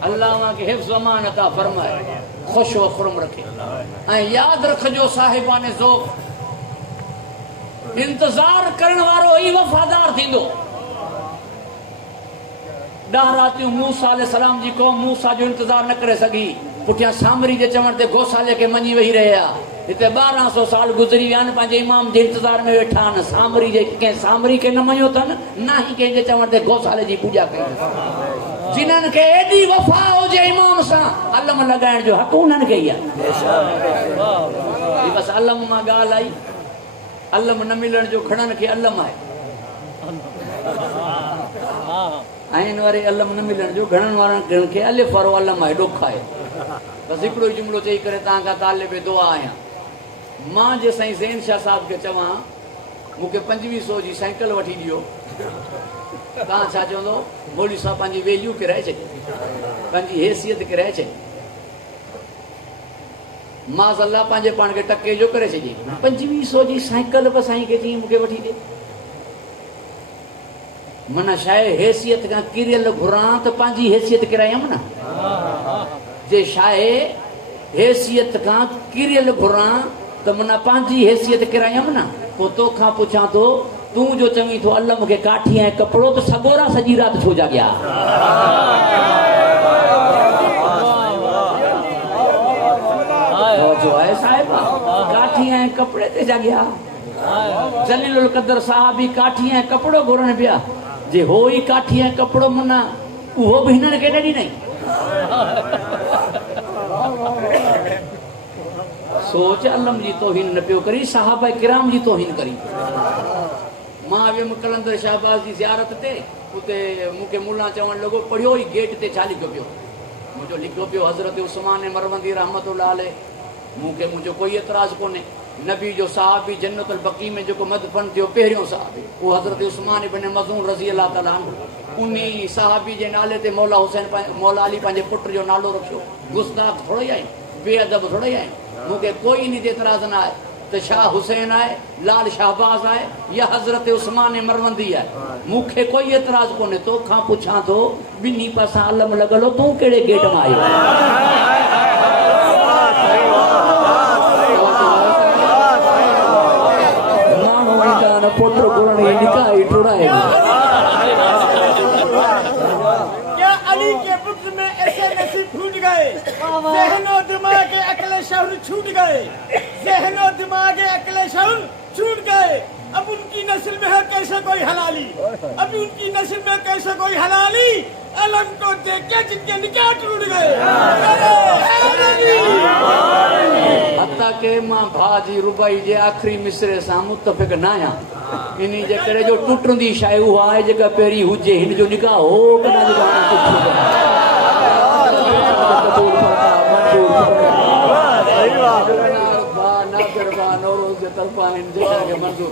अल्लाह खे हिफ्ज़ अमान अता फरमाए, ख़ुश व खुरम रखे। ऐं यादि रखजो साहिबाने ज़ौक़, इंतज़ार करण वारो ई वफ़ादार थींदो। 10 रातियूं मूसा अलैहिस्सलाम जी क़ौम मूसा जो इंतज़ार न करे सघी। पुठियां सामरी जे चवण ते गौसाले खे मञी वेही रहिया। हिते 1200 साल गुज़री विया आहिनि, पंहिंजे इमाम जे इंतज़ार में वेठा आहिनि। सामरी जे कंहिं सामरी खे न मञियो अथनि, न ई कंहिंजे चवण ते गौसाले जी पूॼा कई। जिन्हनि खे एॾी वफ़ा हुजे इमाम सां, अलम लॻाइण जो हक़ उन्हनि खे ई आहे। बसि अलम मां ॻाल्हि आई, अलम न मिलण जो घणनि खे अलम आहे। आइन वारे अलम न मिलण जो घणनि वारनि खे अलिफ वारो अलम आहे ॾोख आहे। बसि हिकिड़ो ई जुमिलो चई करे तव्हां खां तालिब दुआ आहियां। मां जे साईं ज़ैन शाह साहिब खे चवां मूंखे 2500 जी साइकिल वठी ॾियो, तव्हां छा चवंदो? मौलवी साहब पंहिंजी वैल्यू किराए छॾी, पंहिंजी हैसियत किराए छॾी। मां अल्लाह पंहिंजे पाण खे टके जो करे छॾी। 2500 जी साइकिल बि साईं खे चई मूंखे वठी ॾे। माना छा आहे, हैसियत खां किरियल घुरां त पंहिंजी हैसियत किरायमि न। जे छा आहे, हैसियत खां किरियल घुरां त माना पंहिंजी हैसियत किरायमि न। पोइ तोखां पुछां थो, तूं जो चवीं थो अल्लाह मूंखे काठी ऐं कपिड़ो, त सगोरा सॼी राति छो जाॻिया? जो आहे साहिब काठी ऐं कपिड़े ते जाॻिया। जलीलुल क़दर साहबी काठी ऐं कपिड़ो घुरनि पिया। जे हो ई काठी ऐं कपिड़ो माना उहो बि हिननि खे ॾिनी नहीं। सोच अलम जी तौहीन न पियो करी, साहबा किराम जी तौहीन करी। मां वियुमि कलंदर शाहबाज़ जी ज़ियारत ते, उते मूंखे मुला चवणु लॻो पढ़ियो ई गेट ते छा लिखियो पियो? मुंहिंजो लिखियो पियो हज़रत उस्मान मरवंदी रहमतुल्लाह अलैह। मूंखे मुंहिंजो कोई एतिराज़ कोन्हे। नबी जो साहबी जन्नतुल बक़ी में जेको मदफन थियो पहिरियों साहबी उहो हज़रत उस्मान इब्न मज़ून रज़ी अल्लाह ताला अन्हु। उन साहबी जे नाले ते मौला हुसैन मौला अली पंहिंजे पुट जो नालो रखियो। गुस्ताख़ थोरो ई आहिनि, बेअदब थोरो ई आहिनि। मूंखे कोई इन ते एतिराज़ न आहे त शाह हुसैन आहे, लाल शाहबाज़ आहे या हज़रत उस्मान मरवंदी आहे। मूंखे कोई एतिराज़ कोन्हे। तोखां पुछां थो, ॿिन्ही पासां अलम लॻल हो, तूं कहिड़े गेट मां आयो? पुत्र गुरणी निकाही टुड़ाए। क्या अली के पुत्र में ऐसे नसीब फूट गए, ज़हनो दिमाग अकल शहर छूट गए, ज़हनो दिमाग अकल शहर छूट गए। अब उनकी नस्ल में है कैसे कोई हलाली, अभी उनकी नस्ल में कैसे कोई हलाली। अलम को देख के जिनके निकाह टूट गए। हत्ता के मां भाजी रुबाई जे आखिरी मिसरे सां मुतफ़िक़ न आहियां। इन्ही जे करे जो टुटंदी शइ उहा आहे जेका पहिरीं हुजे। हिन जो निकाह हो कना जो मंज़ूर